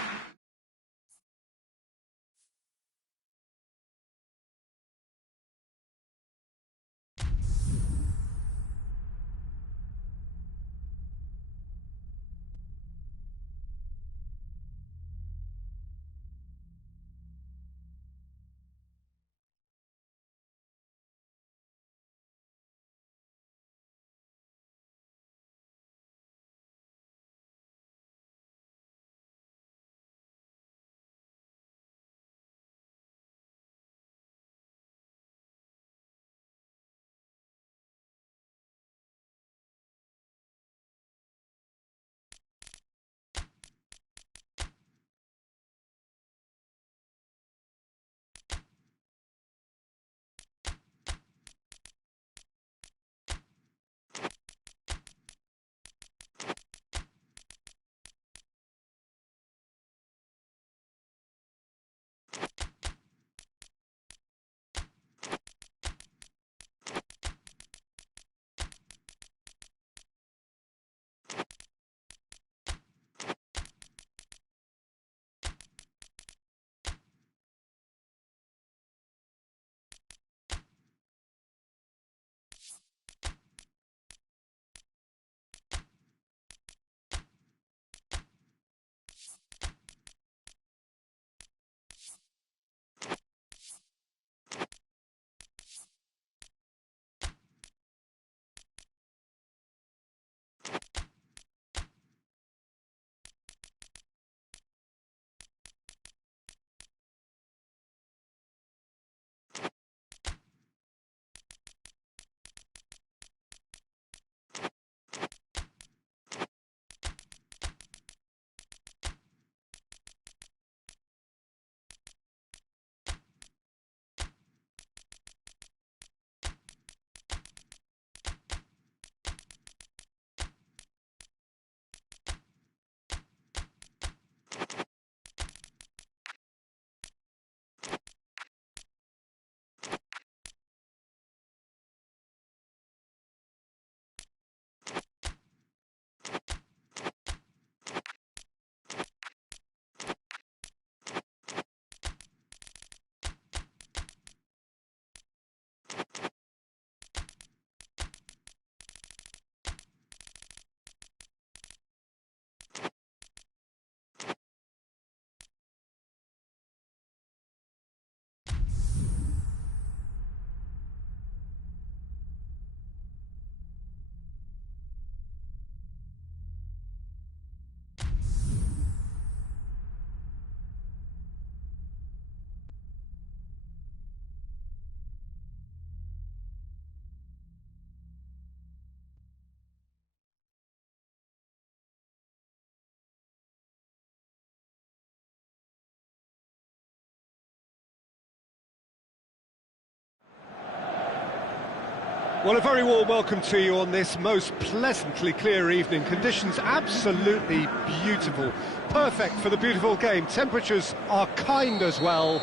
Well, a very warm welcome to you on this most pleasantly clear evening. Conditions absolutely beautiful. Perfect for the beautiful game. Temperatures are kind as well.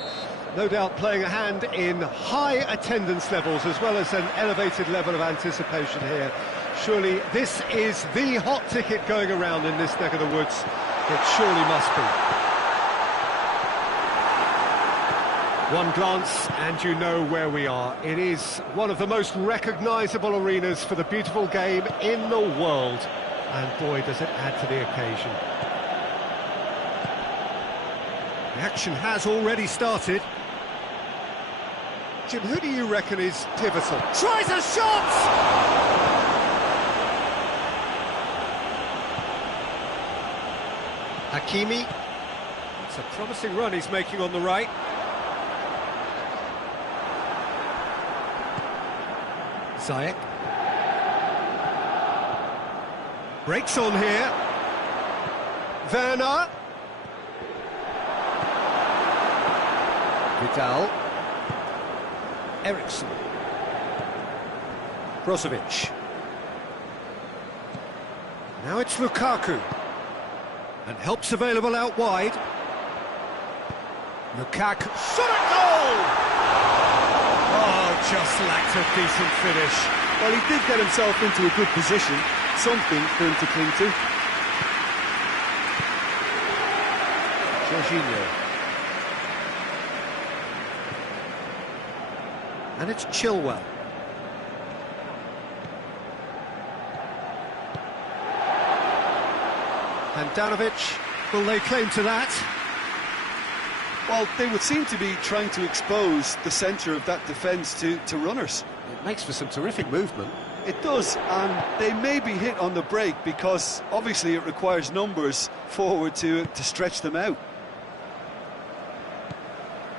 No doubt playing a hand in high attendance levels as well as an elevated level of anticipation here. Surely this is the hot ticket going around in this neck of the woods. It surely must be. One glance and you know where we are. It is one of the most recognisable arenas for the beautiful game in the world. And boy, does it add to the occasion. The action has already started. Jim, who do you reckon is pivotal? Tries a shot! Hakimi. It's a promising run he's making on the right. Ziyech. Breaks on here. Werner. Vidal. Eriksson. Brozovic. Now it's Lukaku. And help's available out wide. Lukaku. Shot at goal! Oh, just lacked a decent finish. Well, he did get himself into a good position, something for him to cling to. Jorginho. And it's Chilwell. Handanovic, will they claim to that? Well, they would seem to be trying to expose the centre of that defence to runners. It makes for some terrific movement. It does, and they may be hit on the break because obviously it requires numbers forward to stretch them out.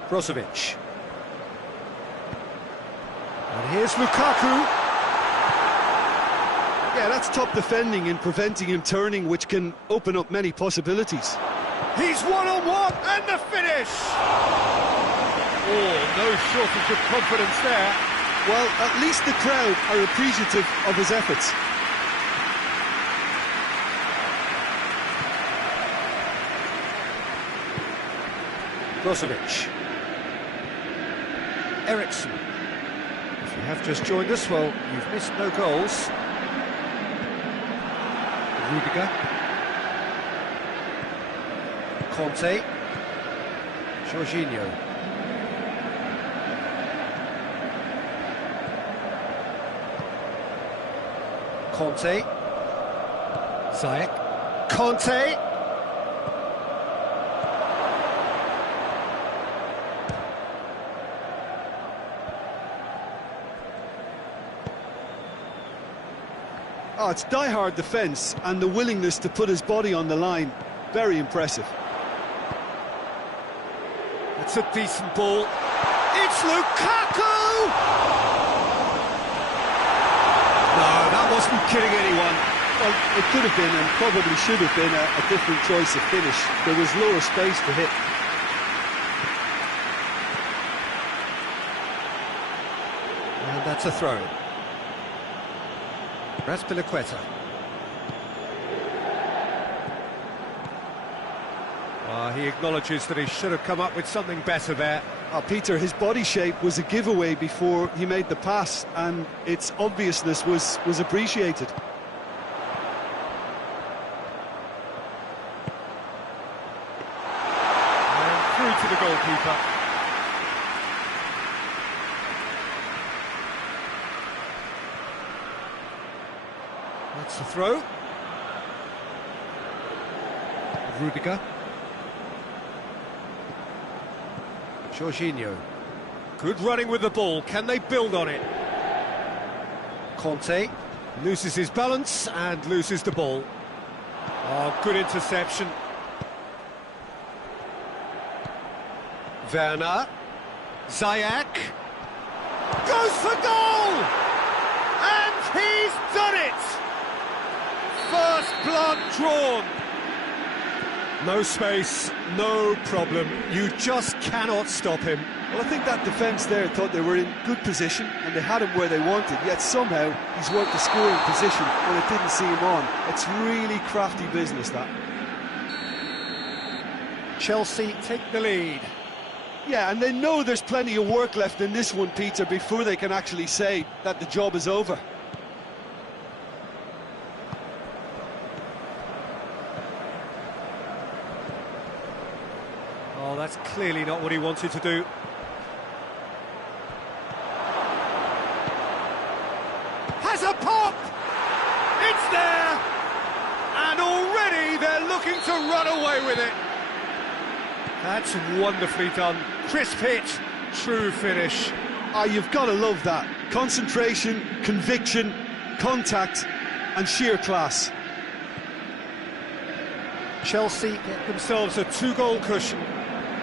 Brozovic. And here's Lukaku. Yeah, that's top defending and preventing him turning, which can open up many possibilities. He's one-on-one, and the finish! Oh, no shortage of confidence there. Well, at least the crowd are appreciative of his efforts. Brozovic. Eriksson. If you have just joined us, well, you've missed no goals. Rudiger. Conte. Jorginho. Conte. Ziyech. Conte. Oh, it's die-hard defence and the willingness to put his body on the line. Very impressive. It's a decent ball. It's Lukaku! No, that wasn't kidding anyone. Well, it could have been and probably should have been a different choice of finish. There was lower space to hit. And that's a throw. Raspilicueta. He acknowledges that he should have come up with something better there. Oh, Peter, his body shape was a giveaway before he made the pass, and its obviousness was appreciated. And through to the goalkeeper. That's the throw. Rudiger. Jorginho. Good running with the ball. Can they build on it? Conte loses his balance and loses the ball. Oh, good interception. Werner. Ziyech. Goes for goal! And he's done it! First blood drawn. No space, no problem. You just cannot stop him. Well, I think that defence there thought they were in good position and they had him where they wanted, yet somehow he's worked the scoring position when it didn't see him on. It's really crafty business, that. Chelsea take the lead. Yeah, and they know there's plenty of work left in this one, Peter, before they can actually say that the job is over. Oh, that's clearly not what he wanted to do. Has a pop! It's there! And already they're looking to run away with it. That's wonderfully done. Crisp hit, true finish. Ah, you've got to love that. Concentration, conviction, contact and sheer class. Chelsea get themselves a 2-goal cushion.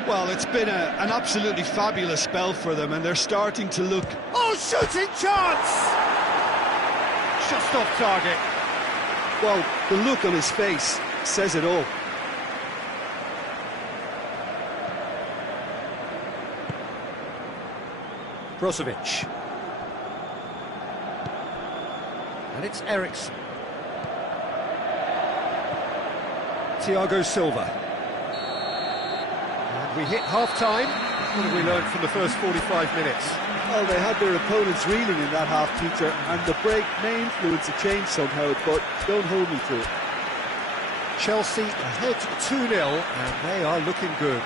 Well, it's been an absolutely fabulous spell for them, and they're starting to look... Oh, shooting chance! Just off target. Well, the look on his face says it all. Brozovic. And it's Ericsson. Thiago Silva. And we hit half-time. What have we learned from the first 45 minutes? Well, they had their opponents reeling in that half, Peter, and the break may influence a change somehow, but don't hold me to it. Chelsea ahead 2-0, and they are looking good.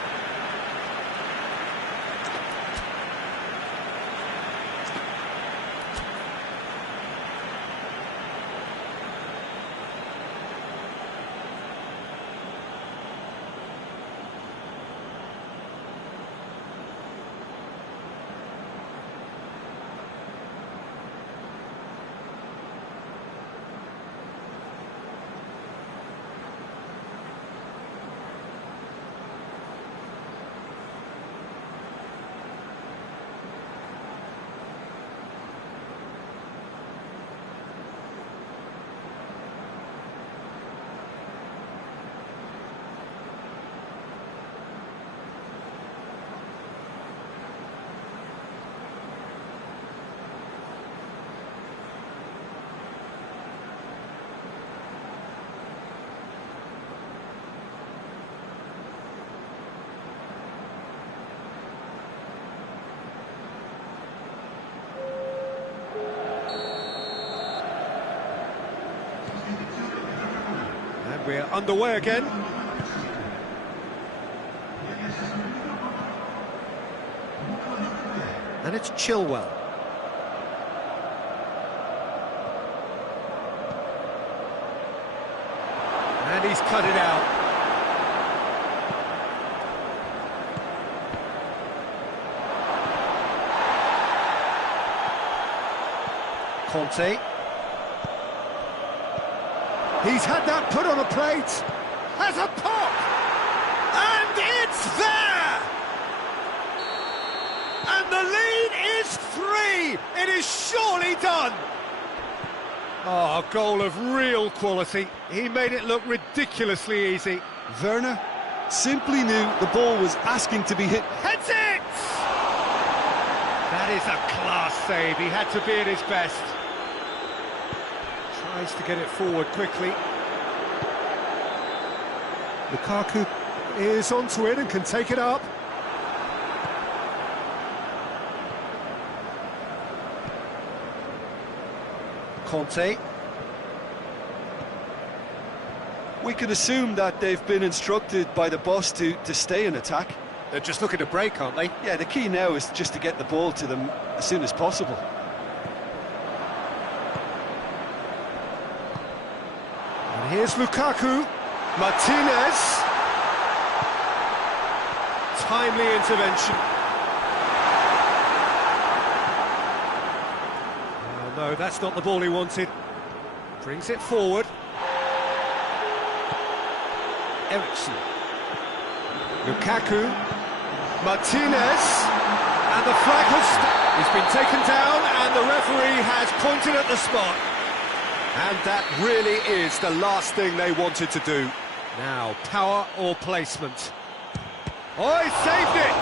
We're underway again. And it's Chilwell. And he's cut it out. Conte. He's had that put on a plate, has a pop, and it's there! And the lead is 3! It is surely done! Oh, a goal of real quality. He made it look ridiculously easy. Werner simply knew the ball was asking to be hit. Heads it! That is a class save. He had to be at his best. Tries to get it forward quickly. Lukaku is onto it and can take it up. Conte. We can assume that they've been instructed by the boss to stay in attack. They're just looking to break, aren't they? Yeah, the key now is just to get the ball to them as soon as possible. And here's Lukaku. Martinez. Timely intervention. Oh, no, that's not the ball he wanted. Brings it forward. Ericsson. Lukaku. Martinez. And the flag has been taken down, and the referee has pointed at the spot. And that really is the last thing they wanted to do. Now, power or placement? Oh, he saved it!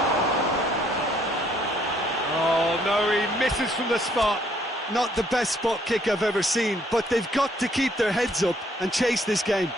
Oh, no, he misses from the spot. Not the best spot kick I've ever seen, but they've got to keep their heads up and chase this game.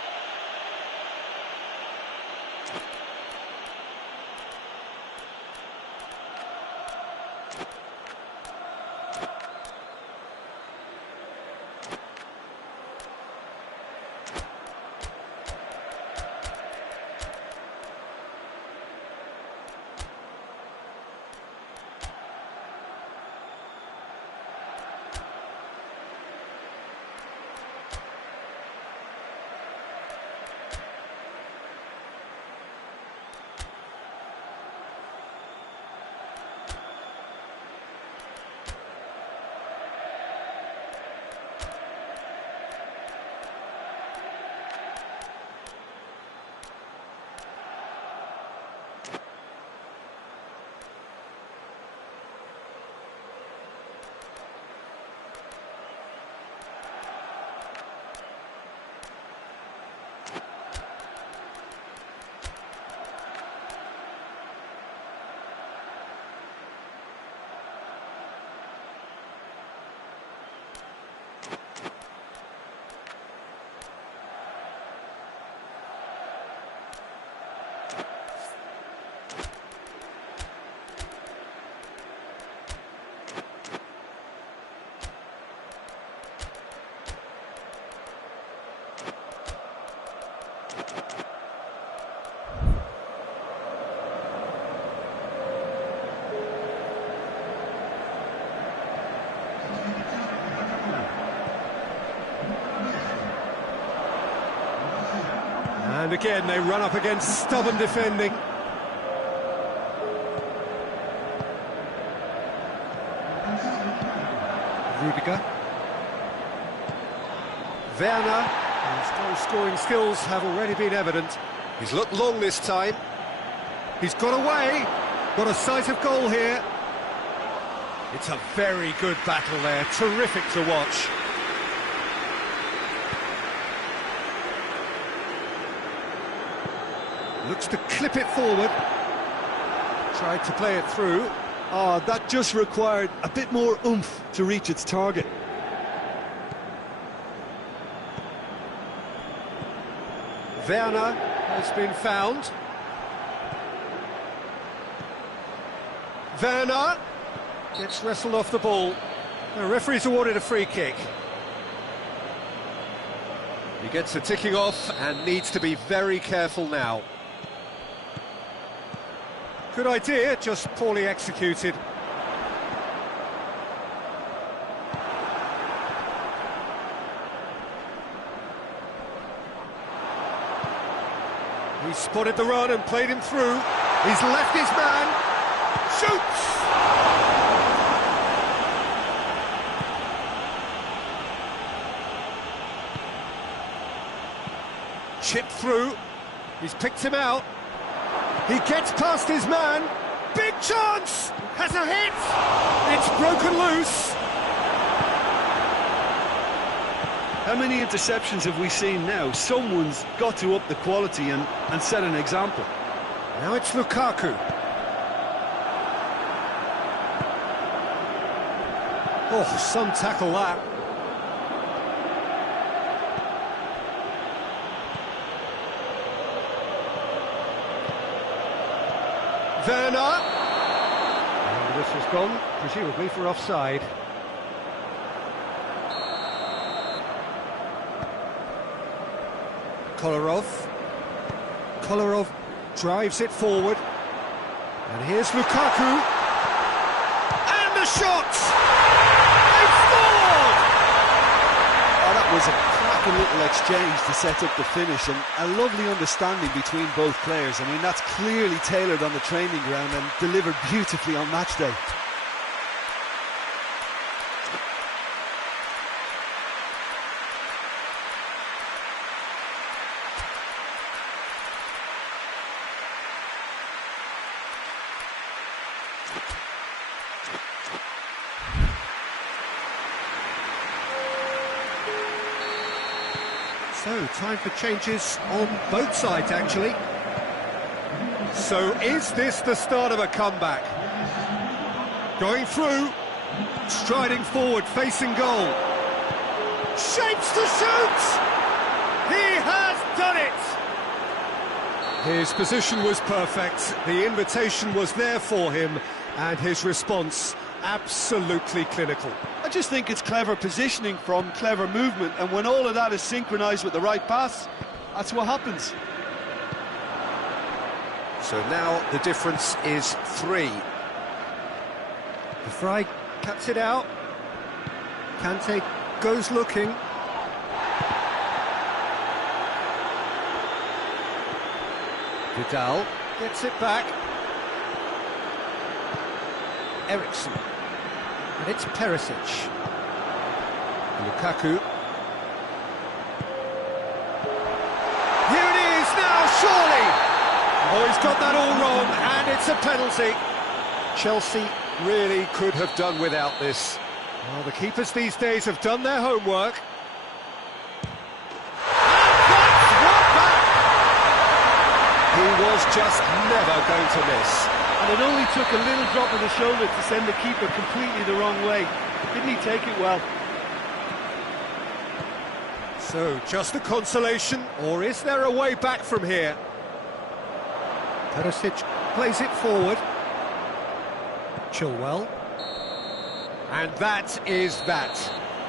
And again, they run up against stubborn defending. Rudiger. Werner, whose goal-scoring skills have already been evident. He's looked long this time. He's got away. Got a sight of goal here. It's a very good battle there. Terrific to watch. Looks to clip it forward. Tried to play it through. Oh, that just required a bit more oomph to reach its target. Werner has been found. Werner gets wrestled off the ball. The referee's awarded a free kick. He gets a ticking off and needs to be very careful now. Good idea, just poorly executed. He spotted the run and played him through. He's left his man. Shoots! Chipped through. He's picked him out. He gets past his man. Big chance! Has a hit! It's broken loose. How many interceptions have we seen now? Someone's got to up the quality and set an example. Now it's Lukaku. Oh, some tackle that. Werner. And this has gone, presumably for offside. Kolarov drives it forward. And here's Lukaku. And the shot! They scored! Oh, that was a cracking little exchange to set up the finish, and a lovely understanding between both players. I mean, that's clearly tailored on the training ground and delivered beautifully on match day. So, time for changes on both sides, actually. So, is this the start of a comeback? Going through, striding forward, facing goal. Shapes to shoot! He has done it! His position was perfect, the invitation was there for him, and his response absolutely clinical. I just think it's clever positioning from clever movement, and when all of that is synchronised with the right pass, that's what happens. So now the difference is 3. The Fry cuts it out. Kante goes looking. Vidal gets it back. Eriksson. And it's Perisic. Lukaku. Here it is now, surely! Oh, he's got that all wrong, and it's a penalty. Chelsea really could have done without this. Well, the keepers these days have done their homework. He was just never going to miss. And it only took a little drop of the shoulder to send the keeper completely the wrong way. Didn't he take it well? So, just a consolation, or is there a way back from here? Perisic plays it forward. Chilwell. And that is that.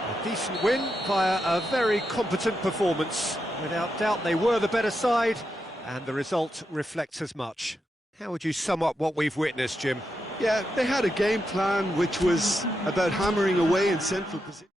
A decent win via a very competent performance. Without doubt, they were the better side, and the result reflects as much. How would you sum up what we've witnessed, Jim? Yeah, they had a game plan which was about hammering away in central position.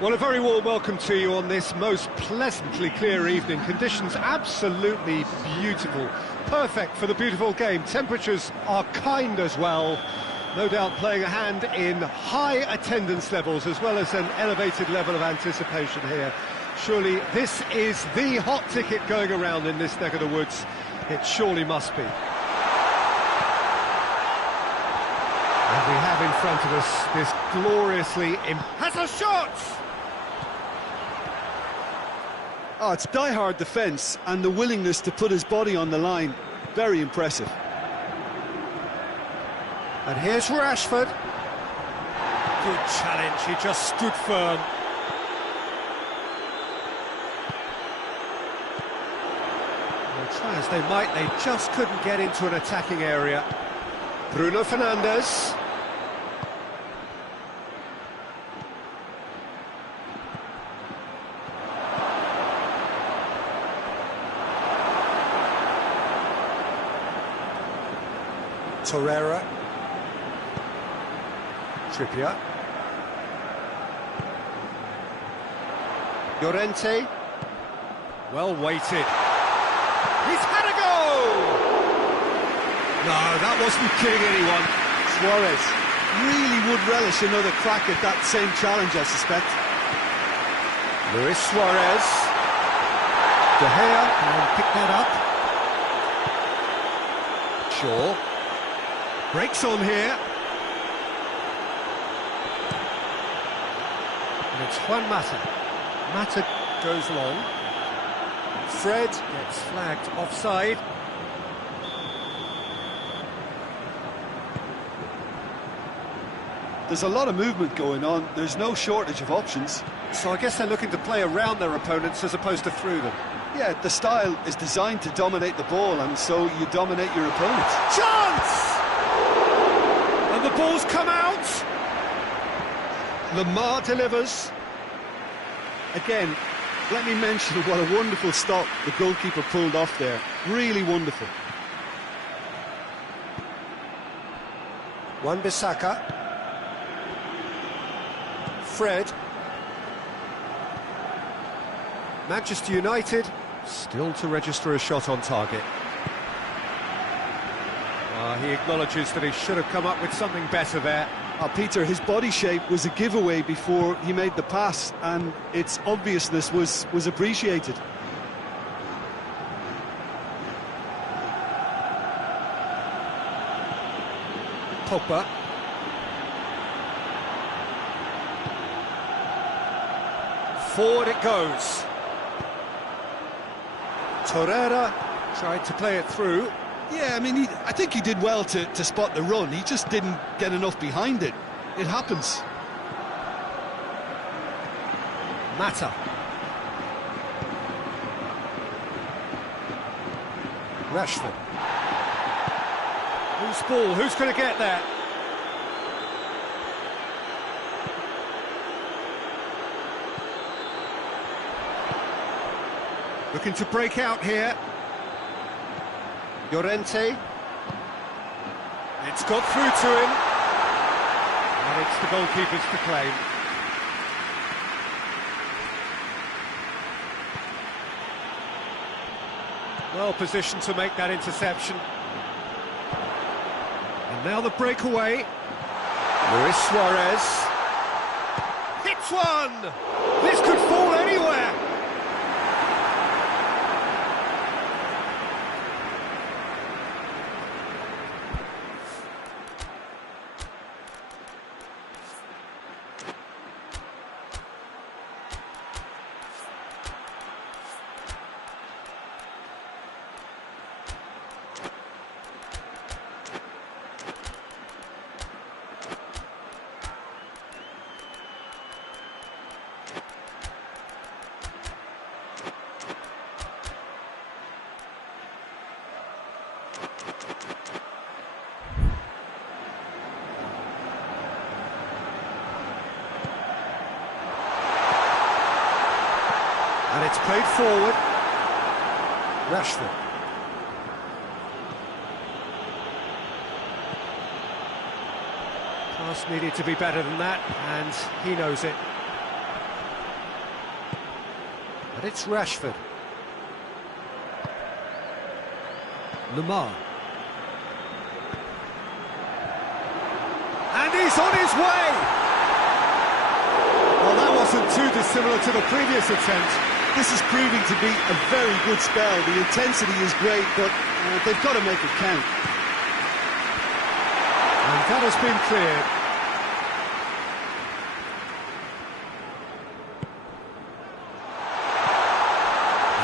Well, a very warm welcome to you on this most pleasantly clear evening. Conditions absolutely beautiful, perfect for the beautiful game. Temperatures are kind as well, no doubt playing a hand in high attendance levels as well as an elevated level of anticipation here. Surely this is the hot ticket going around in this neck of the woods. It surely must be. And we have in front of us this gloriously... has a shot! Oh, it's die-hard defence and the willingness to put his body on the line. Very impressive. And here's Rashford. Good challenge, he just stood firm. Well, try as they might, they just couldn't get into an attacking area. Bruno Fernandes. Torreira. Trippier. Llorente. Well weighted. He's had a go! No, that wasn't kidding anyone. Suarez really would relish another crack at that same challenge, I suspect. Luis Suarez. De Gea can pick that up. Shaw. Breaks on here. And it's Juan Mata. Mata goes long. Fred gets flagged offside. There's a lot of movement going on. There's no shortage of options. So I guess they're looking to play around their opponents as opposed to through them. Yeah, the style is designed to dominate the ball, and so you dominate your opponents. Chance! And the ball's come out. Lamar delivers. Again, let me mention what a wonderful stop the goalkeeper pulled off there. Really wonderful. Wan-Bissaka. Fred. Manchester United still to register a shot on target. He acknowledges that he should have come up with something better there. Peter, his body shape was a giveaway before he made the pass, and its obviousness was appreciated. Pogba. Forward it goes. Torreira tried to play it through. Yeah, I mean, I think he did well to spot the run. He just didn't get enough behind it. It happens. Mata. Rashford. Who's ball? Who's going to get there? Looking to break out here. Llorente. It's got through to him. And it's the goalkeeper's to claim. Well positioned to make that interception. And now the breakaway. Luis Suarez. Hits one! This could fall anywhere! And it's played forward. Rashford. Pass needed to be better than that, and he knows it. And it's Rashford. Lamar. And he's on his way! Well, that wasn't too dissimilar to the previous attempt. This is proving to be a very good spell. The intensity is great, but they've got to make it count. And that has been cleared.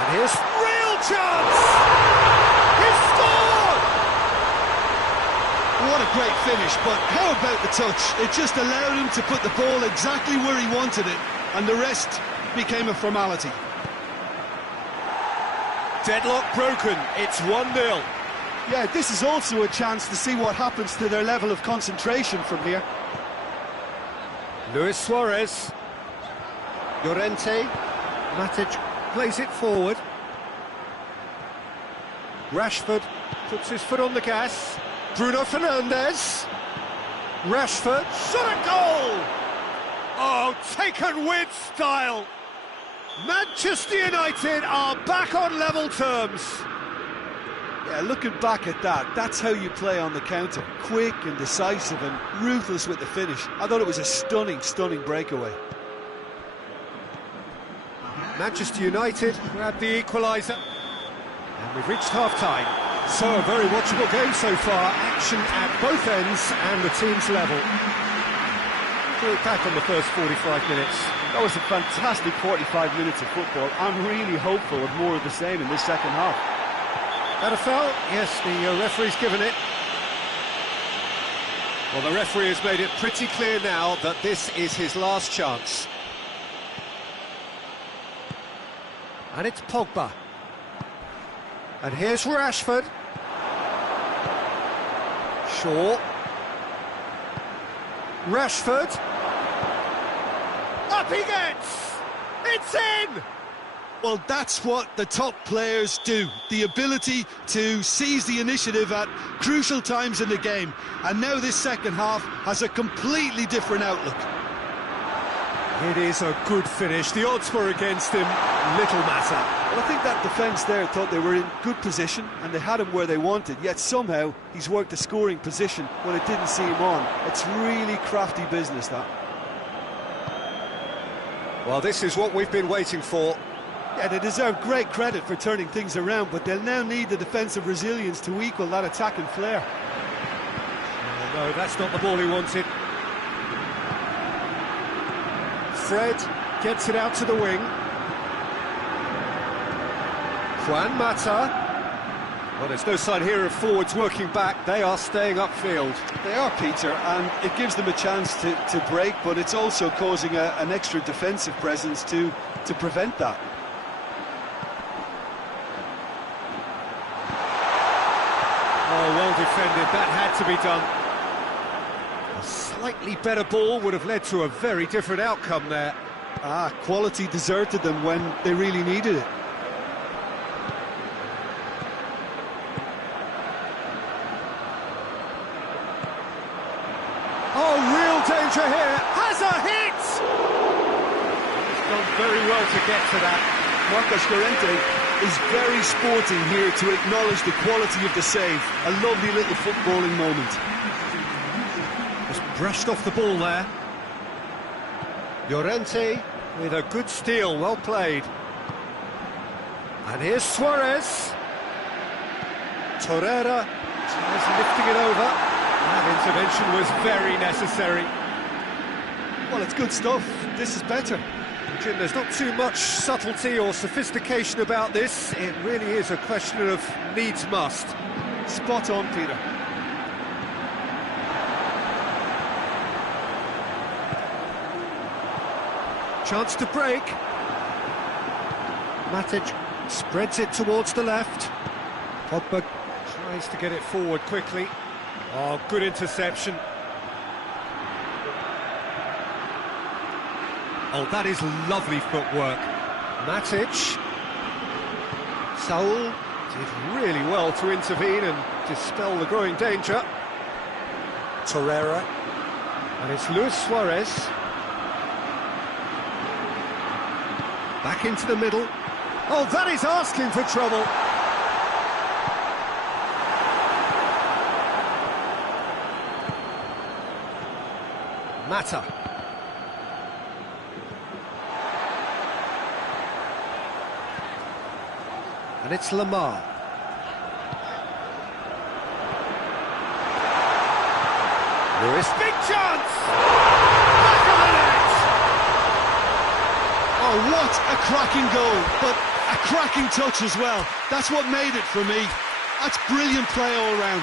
And here's real chance! He's scored! What a great finish, but how about the touch? It just allowed him to put the ball exactly where he wanted it, and the rest became a formality. Deadlock broken, it's 1-0. Yeah, this is also a chance to see what happens to their level of concentration from here. Luis Suarez. Llorente. Matic plays it forward. Rashford puts his foot on the gas. Bruno Fernandes. Rashford. Shot a goal! Oh, taken with style! Manchester United are back on level terms. Yeah, looking back at that, that's how you play on the counter. Quick and decisive and ruthless with the finish. I thought it was a stunning, stunning breakaway. Manchester United grab the equaliser. And we've reached half-time. So a very watchable game so far. Action at both ends and the team's level. Look back on the first 45 minutes. That was a fantastic 45 minutes of football. I'm really hopeful of more of the same in this second half. That a foul? Yes, the referee's given it. Well, the referee has made it pretty clear now that this is his last chance. And it's Pogba. And here's Rashford. Shaw. Rashford. Up he gets! It's in! Well, that's what the top players do. The ability to seize the initiative at crucial times in the game. And now this second half has a completely different outlook. It is a good finish. The odds were against him. Little matter. Well, I think that defence there thought they were in good position and they had him where they wanted, yet somehow he's worked the scoring position when it didn't see him on. It's really crafty business, that. Well, this is what we've been waiting for. Yeah, they deserve great credit for turning things around, but they'll now need the defensive resilience to equal that attacking flair. Oh, no, that's not the ball he wanted. Fred gets it out to the wing. Juan Mata. Well, there's no sign here of forwards working back. They are staying upfield. They are, Peter, and it gives them a chance to break, but it's also causing an extra defensive presence to prevent that. Oh, well defended. That had to be done. A slightly better ball would have led to a very different outcome there. Quality deserted them when they really needed it. Oh, real danger here. Has a hit! He's done very well to get to that. Marcos Llorente is very sporting here to acknowledge the quality of the save. A lovely little footballing moment. Just brushed off the ball there. Llorente with a good steal, well played. And here's Suarez. Torreira is lifting it over. That intervention was very necessary. Well, it's good stuff. This is better. Jim, there's not too much subtlety or sophistication about this. It really is a question of needs must. Spot on, Peter. Chance to break. Matic spreads it towards the left. Pogba tries to get it forward quickly. Oh, good interception. Oh, that is lovely footwork. Matic. Saul did really well to intervene and dispel the growing danger. Torreira. And it's Luis Suarez. Back into the middle. Oh, that is asking for trouble. Mata. And it's Lamar. Lewis, big chance! Back of the net! Oh, what a cracking goal, but a cracking touch as well. That's what made it for me. That's brilliant play all round.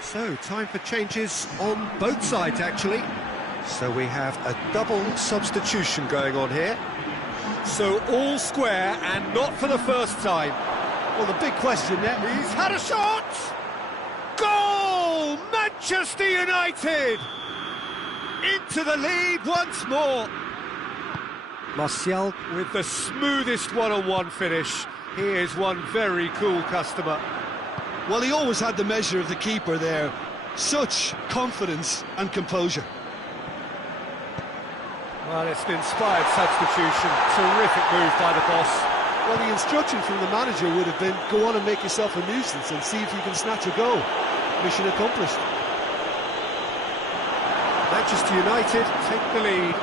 So, time for changes on both sides, actually. So we have a double substitution going on here. So all square, and not for the first time. Well, the big question there... He's had a shot! Goal! Manchester United! Into the lead once more. Martial with the smoothest one-on-one finish. He is one very cool customer. Well, he always had the measure of the keeper there. Such confidence and composure. Well, it's an inspired substitution. Terrific move by the boss. Well, the instruction from the manager would have been, go on and make yourself a nuisance and see if you can snatch a goal. Mission accomplished. Manchester United take the lead.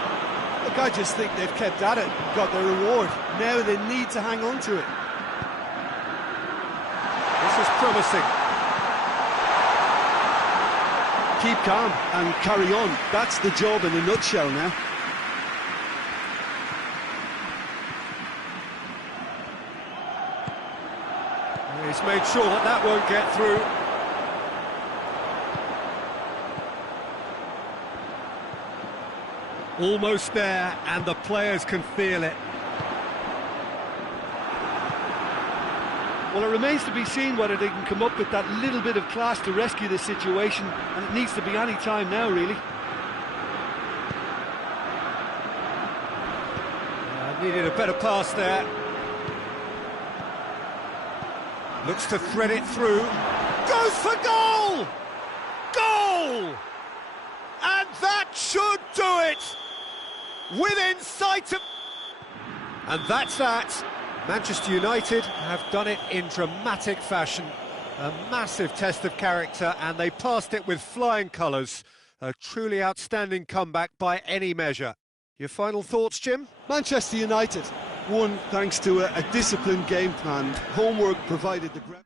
Look, I just think they've kept at it, got their reward. Now they need to hang on to it. This is promising. Keep calm and carry on. That's the job in a nutshell now. He's made sure that that won't get through. Almost there, and the players can feel it. Well, it remains to be seen whether they can come up with that little bit of class to rescue the situation, and it needs to be any time now, really. Needed a better pass there. Looks to thread it through. Goes for goal! Goal! And that should do it! Within sight of... And that's that. Manchester United have done it in dramatic fashion. A massive test of character, and they passed it with flying colours. A truly outstanding comeback by any measure. Your final thoughts, Jim? Manchester United won thanks to a disciplined game plan. Homework provided the ground.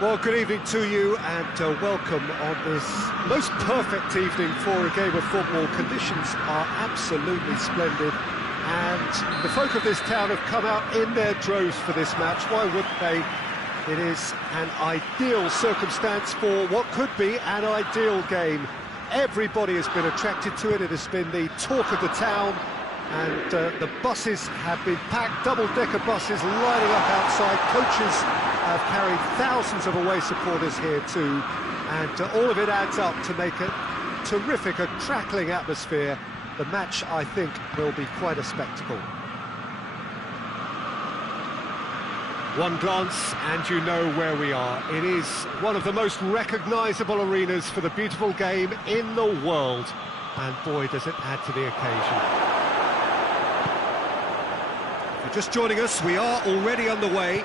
Well, good evening to you and welcome on this most perfect evening for a game of football. Conditions are absolutely splendid and the folk of this town have come out in their droves for this match. Why wouldn't they? It is an ideal circumstance for what could be an ideal game. Everybody has been attracted to it. It has been the talk of the town. And the buses have been packed, double-decker buses lining up outside. Coaches have carried thousands of away supporters here too, and all of it adds up to make a terrific, a crackling atmosphere. The match, I think, will be quite a spectacle. One glance and you know where we are. It is one of the most recognisable arenas for the beautiful game in the world, and boy does it add to the occasion. Just joining us, we are already underway.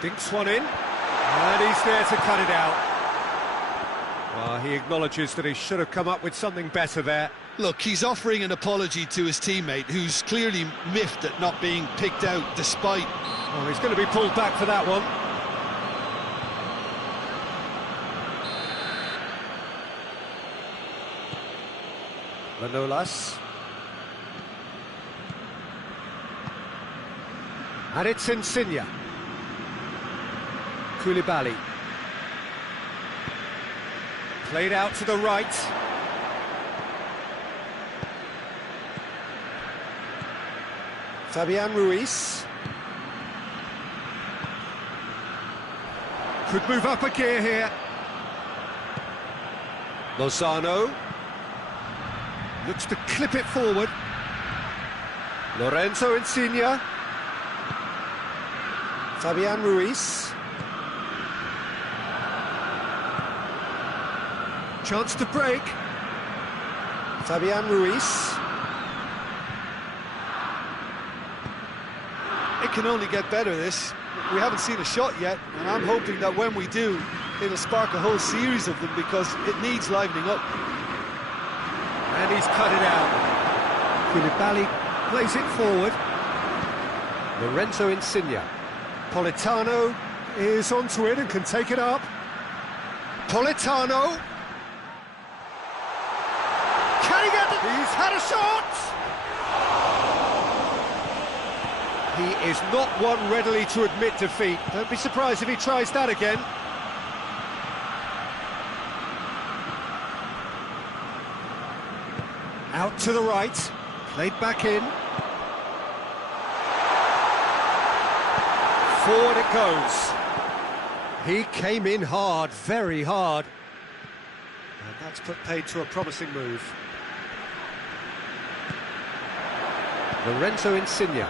Dinks one in, and he's there to cut it out. Well, he acknowledges that he should have come up with something better there. Look, he's offering an apology to his teammate, who's clearly miffed at not being picked out despite... Oh, he's going to be pulled back for that one. Manolas. And it's Insigne. Koulibaly. Played out to the right. Fabian Ruiz. Could move up a gear here. Lozano. Looks to clip it forward. Lorenzo Insigne. Fabian Ruiz. Chance to break. Fabian Ruiz. It can only get better, this. We haven't seen a shot yet, and I'm hoping that when we do, it'll spark a whole series of them, because it needs livening up. And he's cut it out. Koulibaly plays it forward. Lorenzo Insigne. Politano is onto it and can take it up. Politano. Can he get it? He's had a shot! He is not one readily to admit defeat. Don't be surprised if he tries that again. Out to the right, played back in. Forward it goes. He came in hard, very hard. And that's put paid to a promising move. Lorenzo Insigne.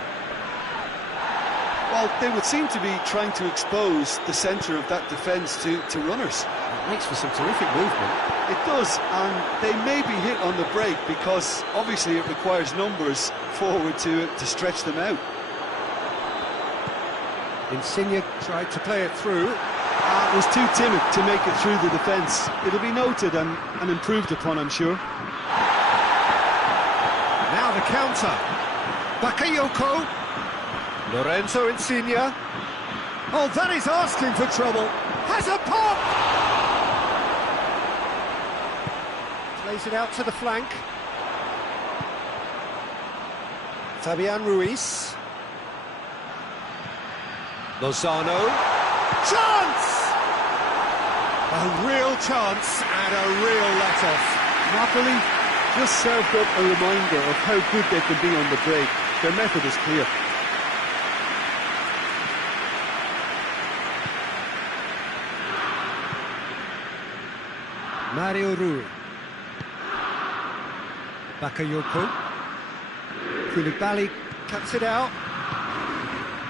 Well, they would seem to be trying to expose the centre of that defence to runners. It makes for some terrific movement. It does, and they may be hit on the break because obviously it requires numbers forward to stretch them out. Insigne tried to play it through. Was too timid to make it through the defence. It'll be noted and improved upon, I'm sure. Now the counter. Bakayoko. Lorenzo Insigne. Oh, that is asking for trouble. Has a pop! Plays it out to the flank. Fabian Ruiz. Lozano. Chance! A real chance and a real let-off. Napoli just served up a reminder of how good they can be on the break. Their method is clear. Mario Rui. Bakayoko. Koulibaly cuts it out.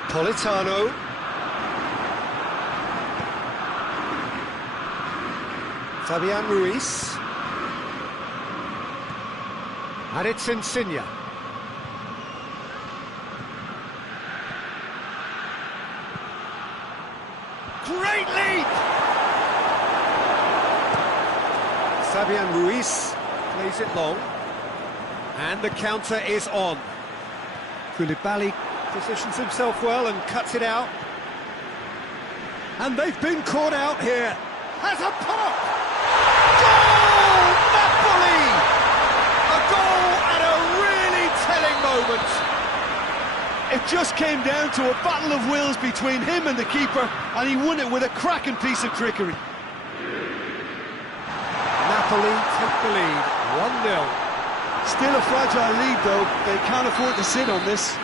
Politano. Fabian Ruiz. And it's Insigne. Great lead! Fabian Ruiz plays it long. And the counter is on. Koulibaly positions himself well and cuts it out. And they've been caught out here. Has a pop! Goal! Napoli! A goal at a really telling moment. It just came down to a battle of wills between him and the keeper, and he won it with a cracking piece of trickery. Napoli take the lead, 1-0. Still a fragile lead, though. They can't afford to sit on this.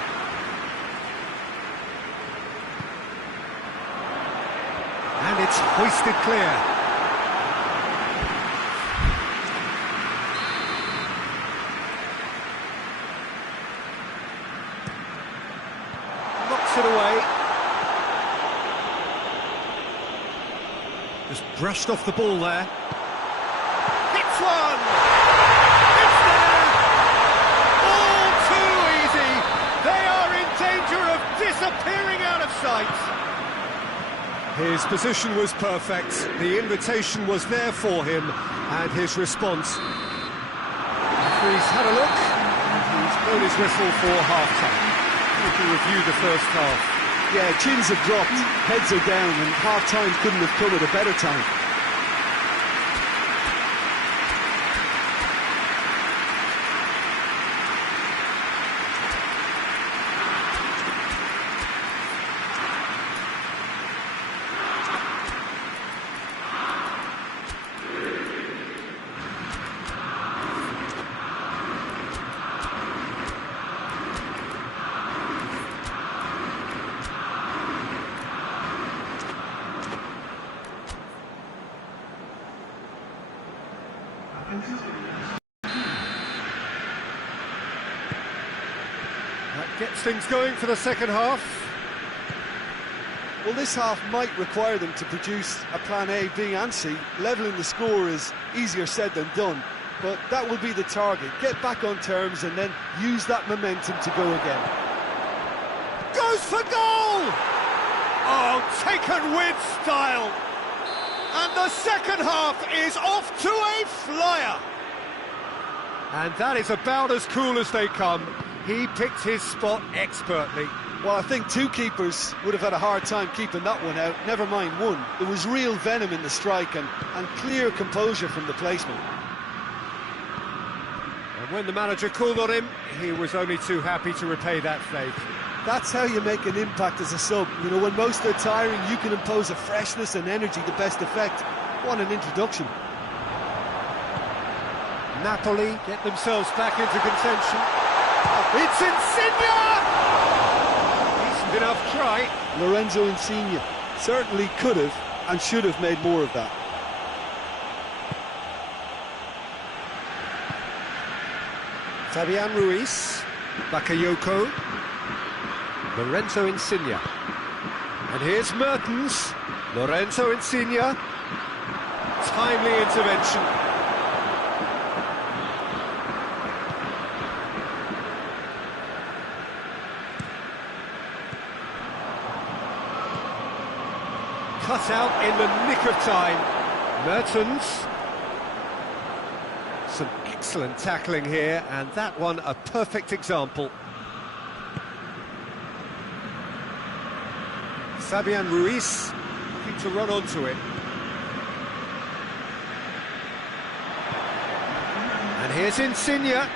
And it's hoisted clear. Knocks it away. Just brushed off the ball there. Hits one! It's there! All too easy! They are in danger of disappearing out of sight. His position was perfect, the invitation was there for him, and his response. Referee's had a look, and he's blown his whistle for half-time. We can review the first half. Yeah, chins have dropped, heads are down, and half-time couldn't have come at a better time. That gets things going for the second half. Well, this half might require them to produce a plan A, B and C. Levelling the score is easier said than done, but that will be the target. Get back on terms and then use that momentum to go again. Goes for goal! Oh, taken with style! And the second half is off to a flyer! And that is about as cool as they come. He picked his spot expertly. Well, I think two keepers would have had a hard time keeping that one out, never mind one. There was real venom in the strike and clear composure from the placement. And when the manager called on him, he was only too happy to repay that faith. That's how you make an impact as a sub. You know, when most are tiring, you can impose a freshness and energy to best effect. What an introduction. Napoli get themselves back into contention. It's Insigne! Decent enough try. Lorenzo Insigne certainly could have and should have made more of that. Fabian Ruiz, Bakayoko, Lorenzo Insigne. And here's Mertens, Lorenzo Insigne. Timely intervention. Cut out in the nick of time. Mertens. Some excellent tackling here, and that one a perfect example. Fabian Ruiz looking to run onto it. And here's Insigne.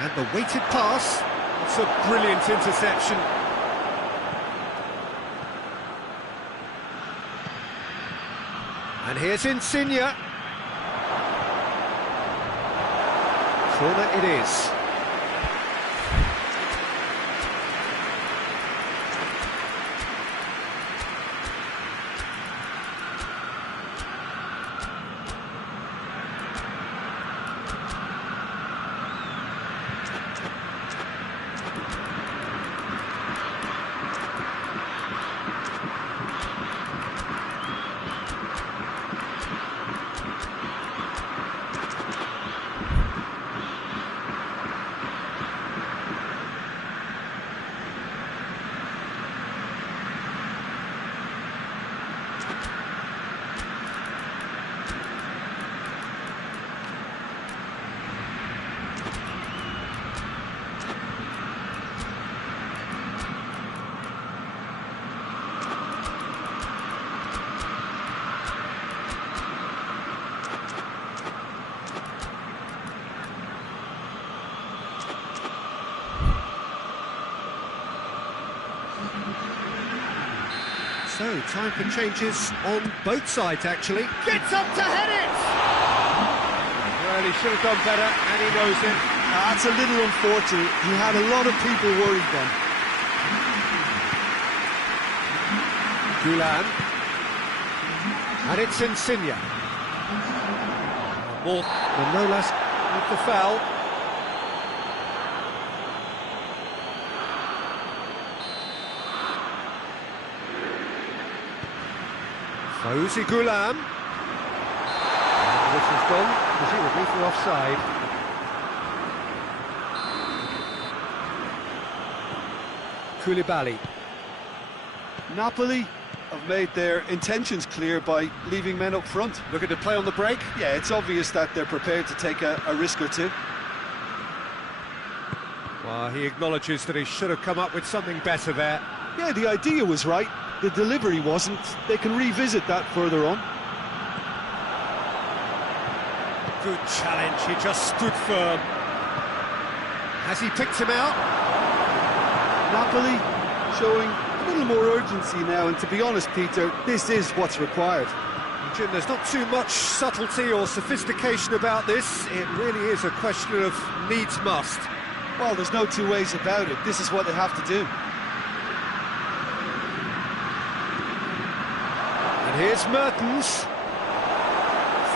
And the weighted pass. It's a brilliant interception. And here's Insigne. Corner it is. So, time for changes on both sides, actually. Gets up to head it! Well, he should have done better, and he knows it. That's a little unfortunate. He had a lot of people worried then. Gulam. And it's Insigne. Manolas with the foul. Fawzi Gulam. This has gone, presumably for offside. Koulibaly. Napoli have made their intentions clear by leaving men up front. Looking to play on the break. Yeah, it's obvious that they're prepared to take a risk or two. Well, he acknowledges that he should have come up with something better there. Yeah, the idea was right. The delivery wasn't. They can revisit that further on. Good challenge, he just stood firm. Has he picked him out? Napoli showing a little more urgency now, and to be honest, Peter, this is what's required. Jim, there's not too much subtlety or sophistication about this. It really is a question of needs must. Well, there's no two ways about it. This is what they have to do. And here's Mertens.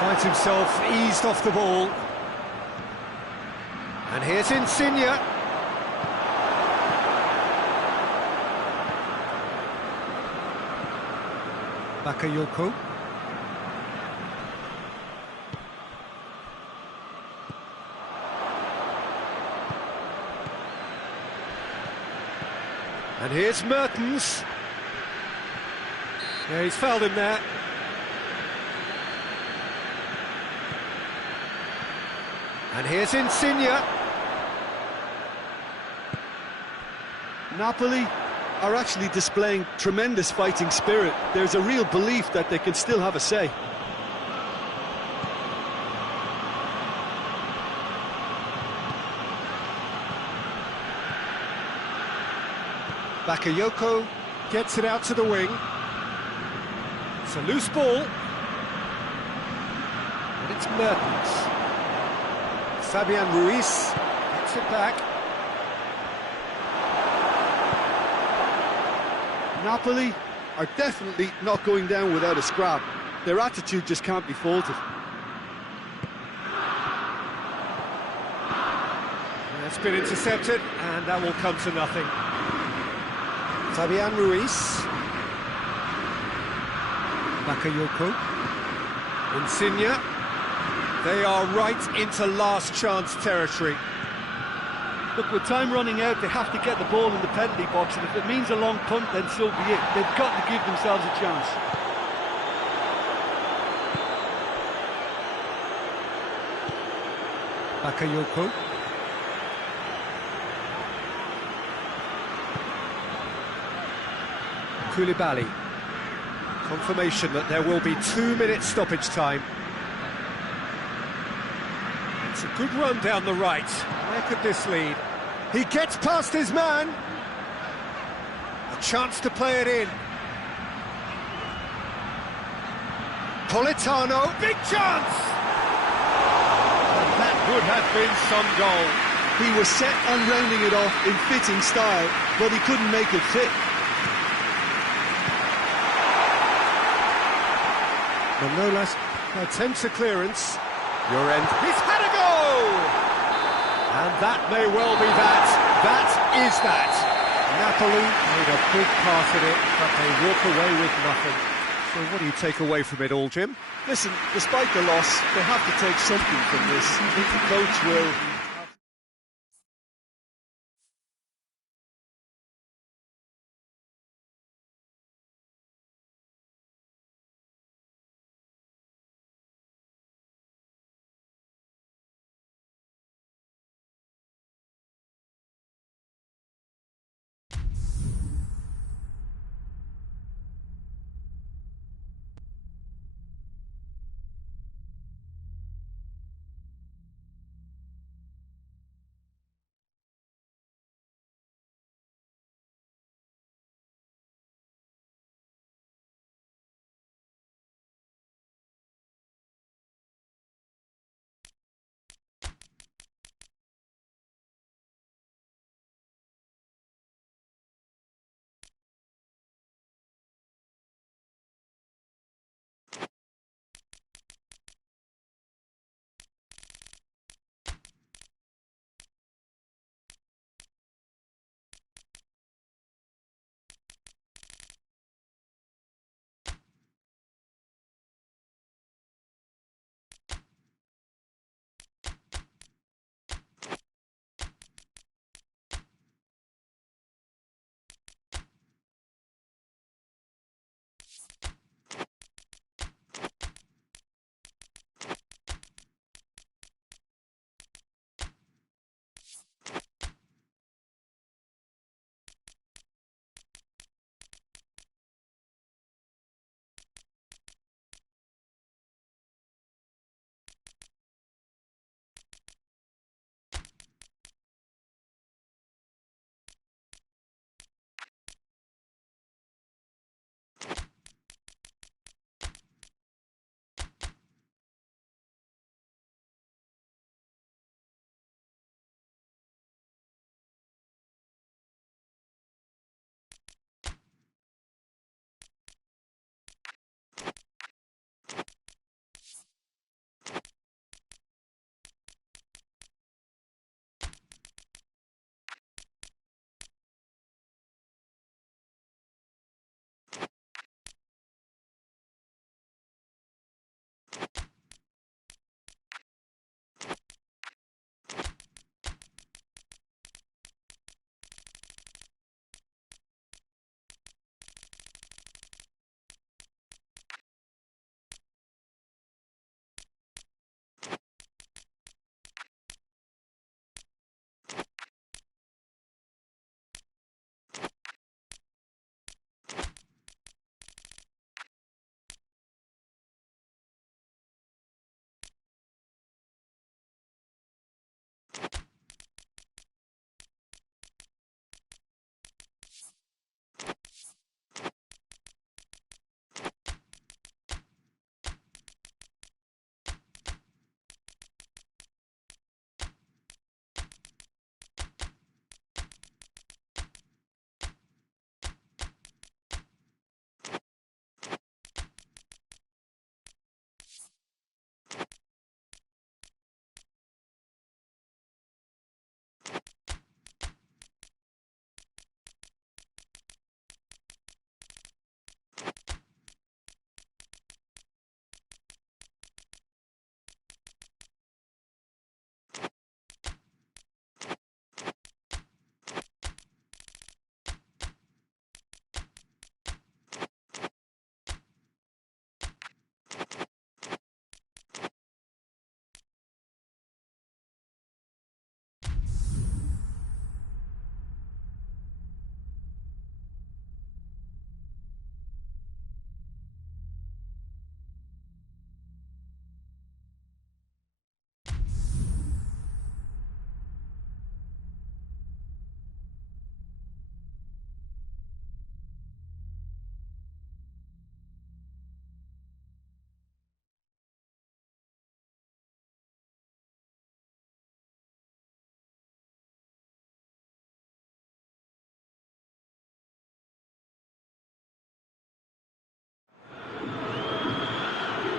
Finds himself eased off the ball. And here's Insigne. Bakayoko. And here's Mertens. Yeah, he's fouled him there. And here's Insigne. Napoli are actually displaying tremendous fighting spirit. There's a real belief that they can still have a say. Bakayoko gets it out to the wing. It's a loose ball. And it's Mertens. Fabian Ruiz gets it back. Napoli are definitely not going down without a scrap. Their attitude just can't be faulted. That's been intercepted, and that will come to nothing. Fabian Ruiz. Bakayoko. Insigne. They are right into last chance territory. Look, with time running out, they have to get the ball in the penalty box, and if it means a long punt, then so be it. They've got to give themselves a chance. Bakayoko. Koulibaly. Confirmation that there will be 2 minutes stoppage time. It's a good run down the right. Where could this lead? He gets past his man. A chance to play it in. Politano, big chance! And that would have been some goal. He was set on rounding it off in fitting style, but he couldn't make it fit. Manolas attempts a clearance. Your end. He's had a go! And that may well be that. That is that. Napoli made a big part of it, but they walk away with nothing. So what do you take away from it all, Jim? Listen, despite the loss, they have to take something from this. I think the coach will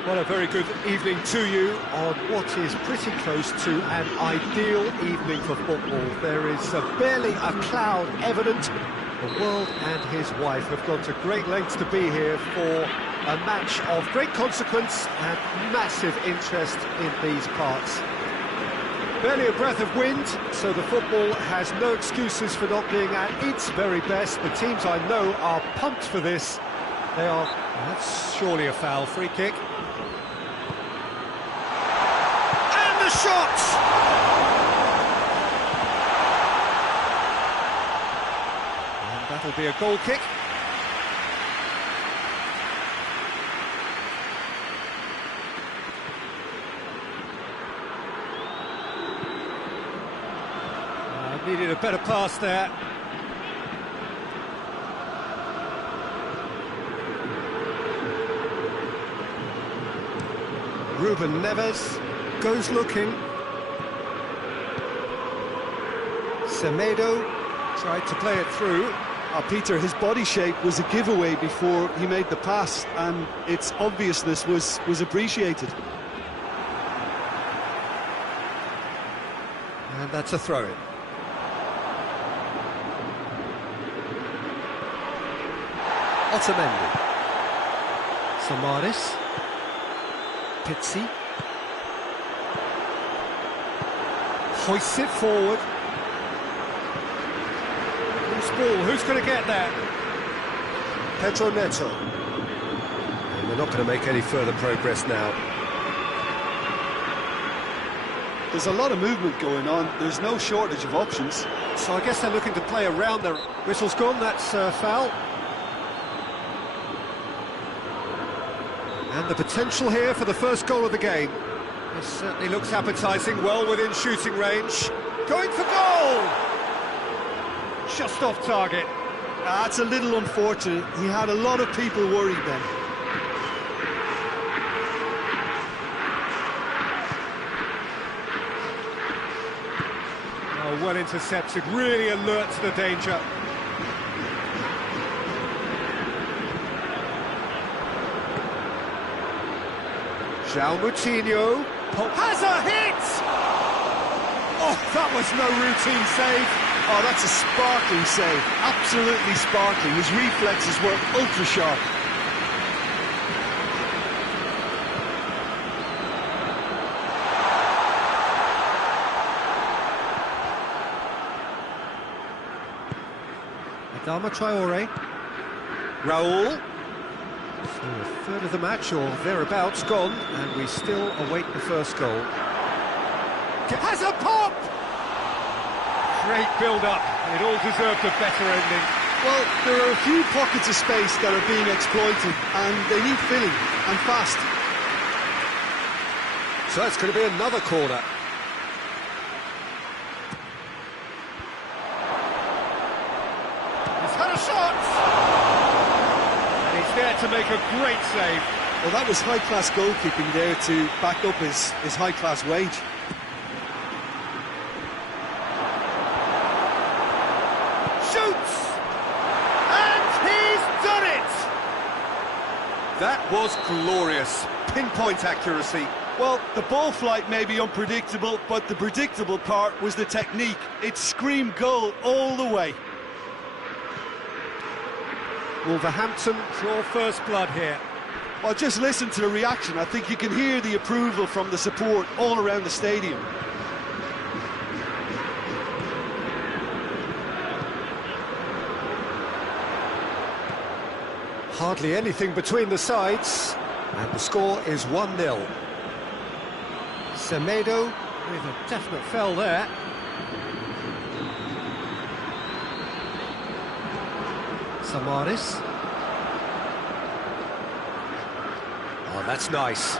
Well, a very good evening to you on what is pretty close to an ideal evening for football. There is barely a cloud evident. The world and his wife have gone to great lengths to be here for a match of great consequence and massive interest in these parts. Barely a breath of wind, so the football has no excuses for not being at its very best. The teams I know are pumped for this. They are... That's surely a foul. Free kick. And the shot! And that'll be a goal kick. Needed a better pass there. Ruben Neves goes looking. Semedo tried to play it through. Peter, his body shape was a giveaway before he made the pass, and its obviousness was appreciated. And that's a throw-in. Otamendi, Samaris, Pizzi, hoists it forward. Loose ball, who's going to get that? Pedro Neto. And they're not going to make any further progress now. There's a lot of movement going on, there's no shortage of options. So I guess they're looking to play around the... Whistle's gone, that's foul. And the potential here for the first goal of the game. This certainly looks appetising, well within shooting range. Going for goal! Just off target. That's a little unfortunate. He had a lot of people worried then. Oh, well intercepted, really alert to the danger. João Moutinho has a hit! Oh, that was no routine save. Oh, that's a sparkling save, absolutely sparkling. His reflexes were ultra sharp. Adama Traore. Raul. So a third of the match, or thereabouts, gone, and we still await the first goal. Has a pop! Great build-up, it all deserved a better ending. Well, there are a few pockets of space that are being exploited, and they need filling, and fast. So it's going to be another corner. He's had a shot! And he's there to make a great save. Well, that was high-class goalkeeping there to back up his high-class wage. Shoots! And he's done it! That was glorious. Pinpoint accuracy. Well, the ball flight may be unpredictable, but the predictable part was the technique. It screamed goal all the way. Wolverhampton draw first blood here. Well, just listen to the reaction. I think you can hear the approval from the support all around the stadium. Hardly anything between the sides, and the score is 1-0. Semedo with a definite foul there. Samaris. Oh, that's nice.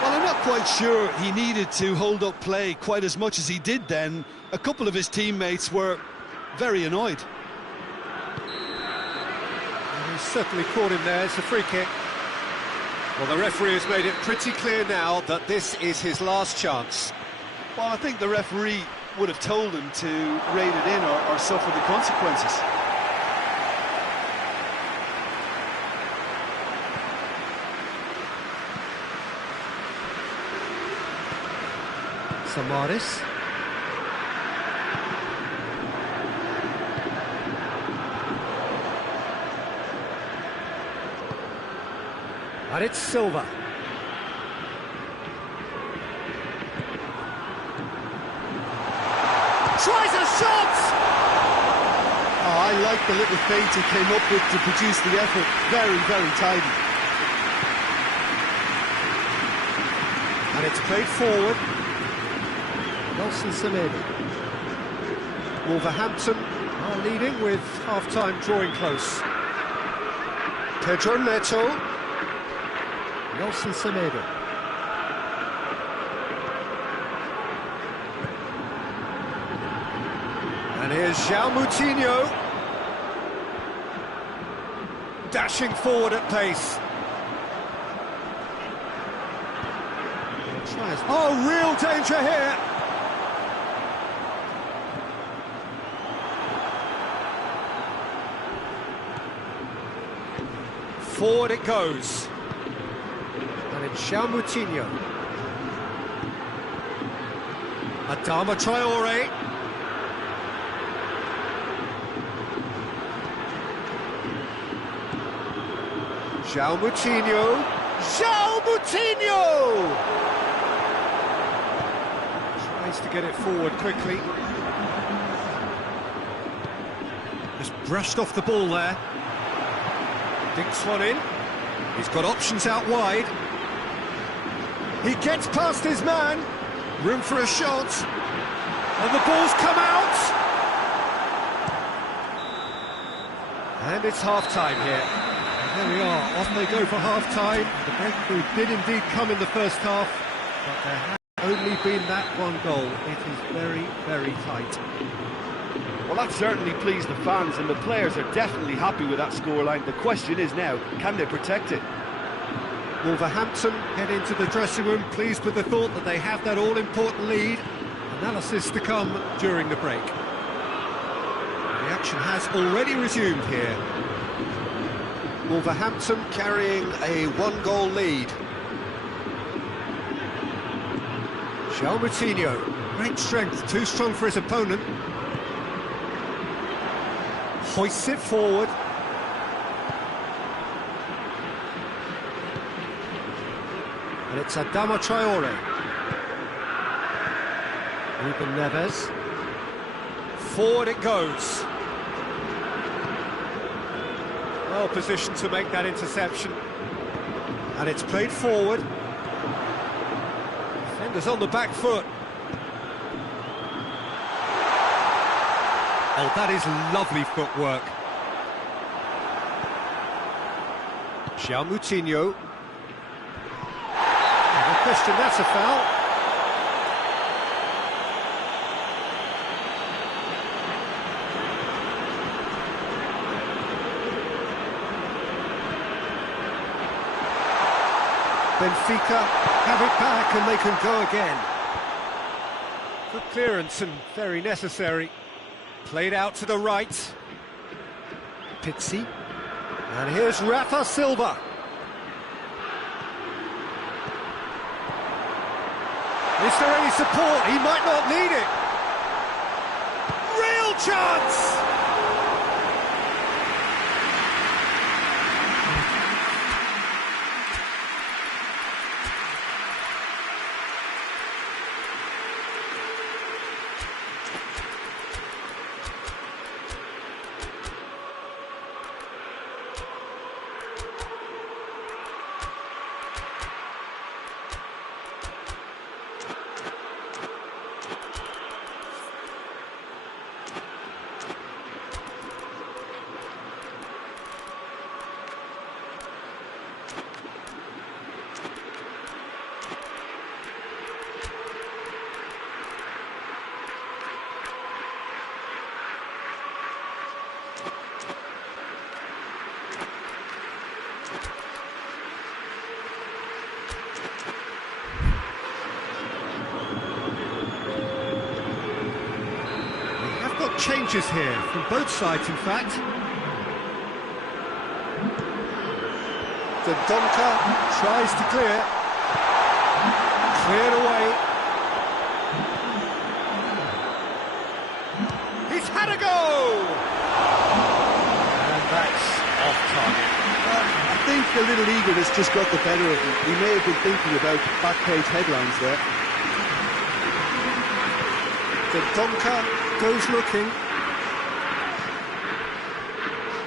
Well, I'm not quite sure he needed to hold up play quite as much as he did then. A couple of his teammates were very annoyed. And he's certainly caught him there. It's a free kick. Well, the referee has made it pretty clear now that this is his last chance. Well, I think the referee would have told him to rate it in or suffer the consequences. Samaris. And it's Silva. Tries a shot! Oh, I like the little feint he came up with to produce the effort. Very, very tidy. And it's played forward. Nelson Semedo. Wolverhampton are leading with half-time drawing close. Pedro Neto. Nelson Semedo. And here's João Moutinho. Dashing forward at pace. Oh, real danger here. Forward it goes. And it's João Moutinho. Adama Traore. João Moutinho. João Moutinho! Tries to get it forward quickly. Just brushed off the ball there. Dinks one in. He's got options out wide. He gets past his man. Room for a shot. And the ball's come out. And it's half-time here. And there we are. Off they go for half-time. The breakthrough did indeed come in the first half, but there has only been that one goal. It is very, very tight. Well, that certainly pleased the fans, and the players are definitely happy with that scoreline. The question is now, can they protect it? Wolverhampton head into the dressing room pleased with the thought that they have that all-important lead. Analysis to come during the break. The action has already resumed here. Wolverhampton carrying a one-goal lead. João Moutinho, great strength, too strong for his opponent. Hoists it forward. And it's Adama Traore. Ruben Neves. Forward it goes. Well positioned to make that interception. And it's played forward. Defenders on the back foot. Oh, that is lovely footwork. João Moutinho. No question, that's a foul. Benfica have it back and they can go again. Good clearance and very necessary. Played out to the right. Pizzi. And here's Rafa Silva. Is there any support? He might not need it. Real chance! Changes here from both sides, in fact. Dendoncker tries to clear. Cleared away. He's had a go! And that's off target. I think a little eagerness just got the better of him. He may have been thinking about back page headlines there. The Donker goes looking.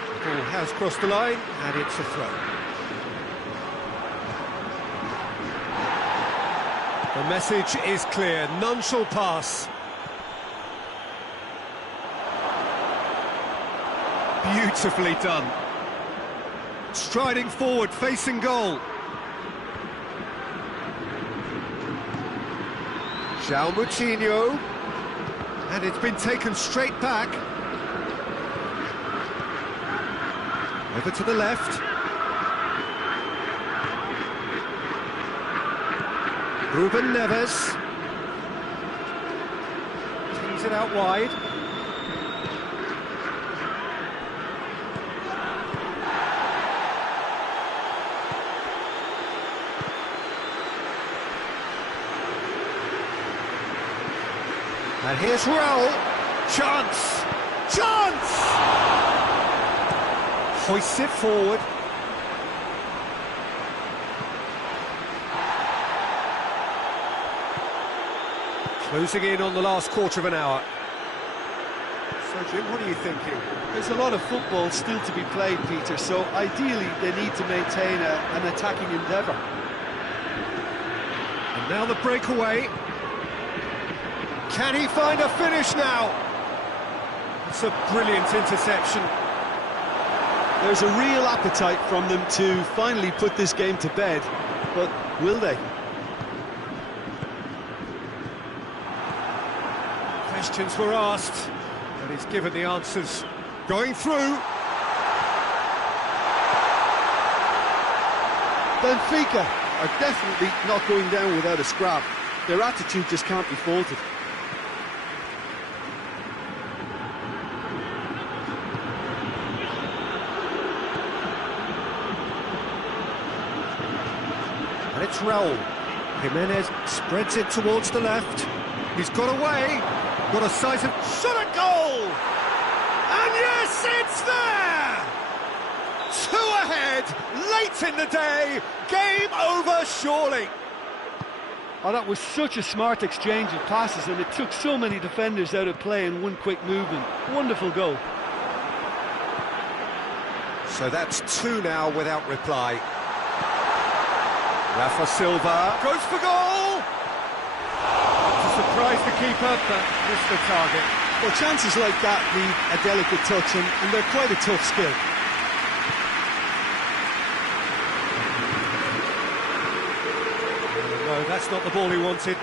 The ball has crossed the line, and it's a throw. The message is clear, none shall pass. Beautifully done. Striding forward, facing goal. João Moutinho. And it's been taken straight back. Over to the left. Ruben Neves. Teams it out wide. And here's Raul. Chance! Chance! Hoists it forward. Closing in on the last quarter of an hour. So, Jim, what are you thinking? There's a lot of football still to be played, Peter, so ideally they need to maintain an attacking endeavour. And now the breakaway. Can he find a finish now? It's a brilliant interception. There's a real appetite from them to finally put this game to bed, but will they? Questions were asked, but he's given the answers. Going through. Benfica are definitely not going down without a scrap. Their attitude just can't be faulted. And it's Raul. Jimenez spreads it towards the left. He's got away. Got a size of shot at goal. And yes, it's there! 2 ahead, late in the day. Game over, surely. Oh, that was such a smart exchange of passes, and it took so many defenders out of play in one quick movement. Wonderful goal. So that's 2 now without reply. Rafa Silva goes for goal! To surprise the keeper, but missed the target. Well, chances like that need a delicate touch, and they're quite a tough skill. No, that's not the ball he wanted.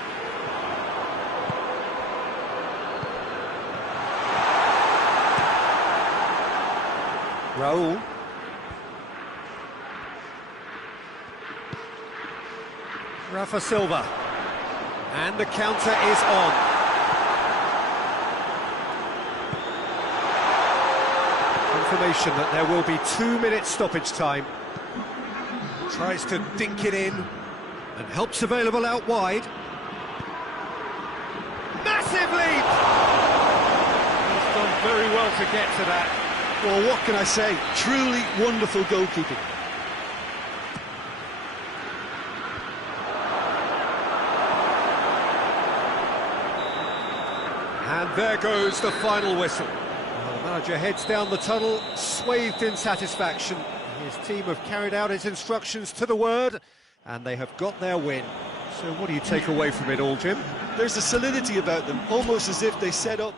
Raul. Rafa Silva. And the counter is on. Confirmation that there will be 2 minutes stoppage time. Tries to dink it in. And help's available out wide. Massive leap! He's done very well to get to that. Well, what can I say? Truly wonderful goalkeeping. And there goes the final whistle. Well, the manager heads down the tunnel, swathed in satisfaction. His team have carried out his instructions to the word, and they have got their win. So what do you take away from it all, Jim? There's a solidity about them, almost as if they set up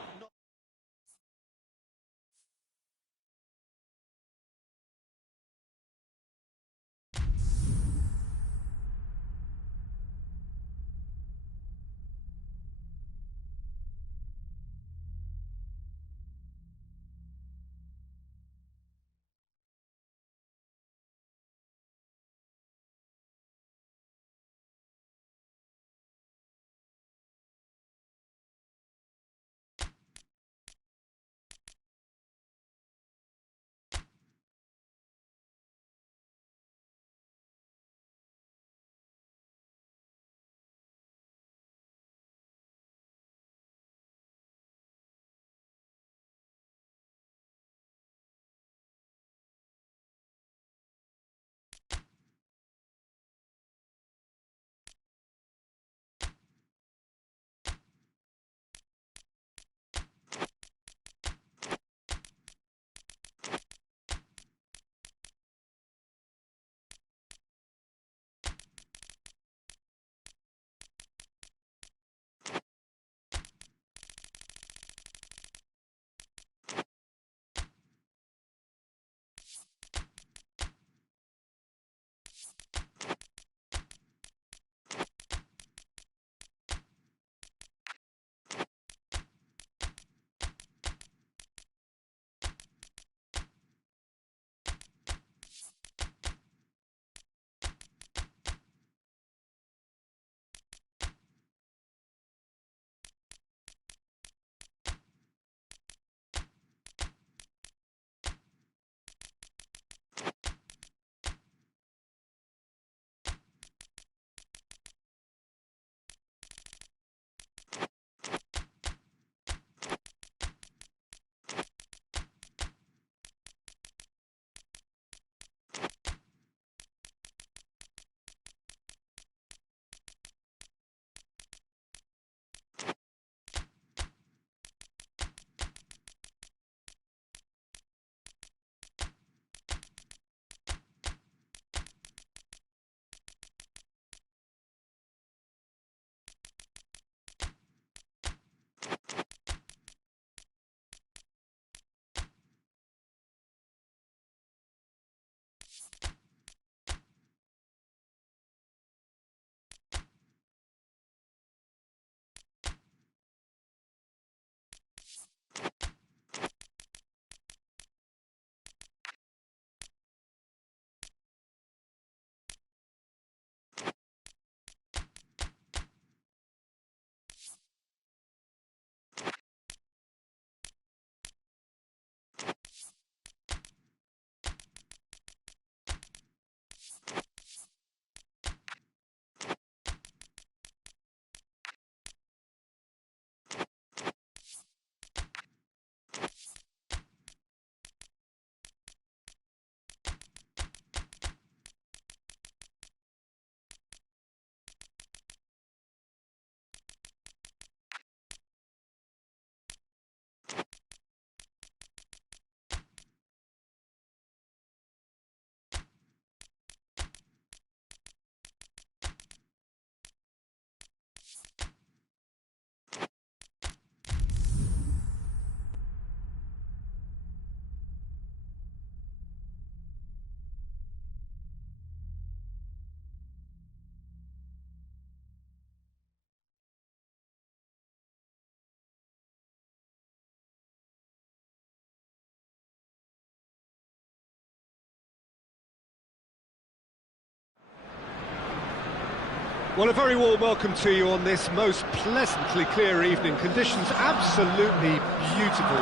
Well, a very warm welcome to you on this most pleasantly clear evening. Conditions absolutely beautiful.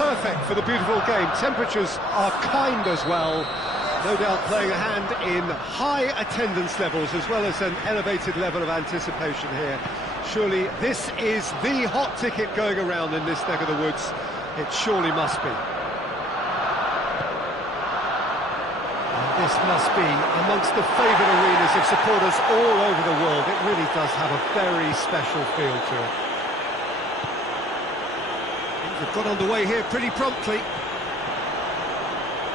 Perfect for the beautiful game. Temperatures are kind as well. No doubt playing a hand in high attendance levels as well as an elevated level of anticipation here. Surely this is the hot ticket going around in this neck of the woods. It surely must be. This must be amongst the favoured arenas of supporters all over the world. It really does have a very special feel to it. Things have got underway here pretty promptly.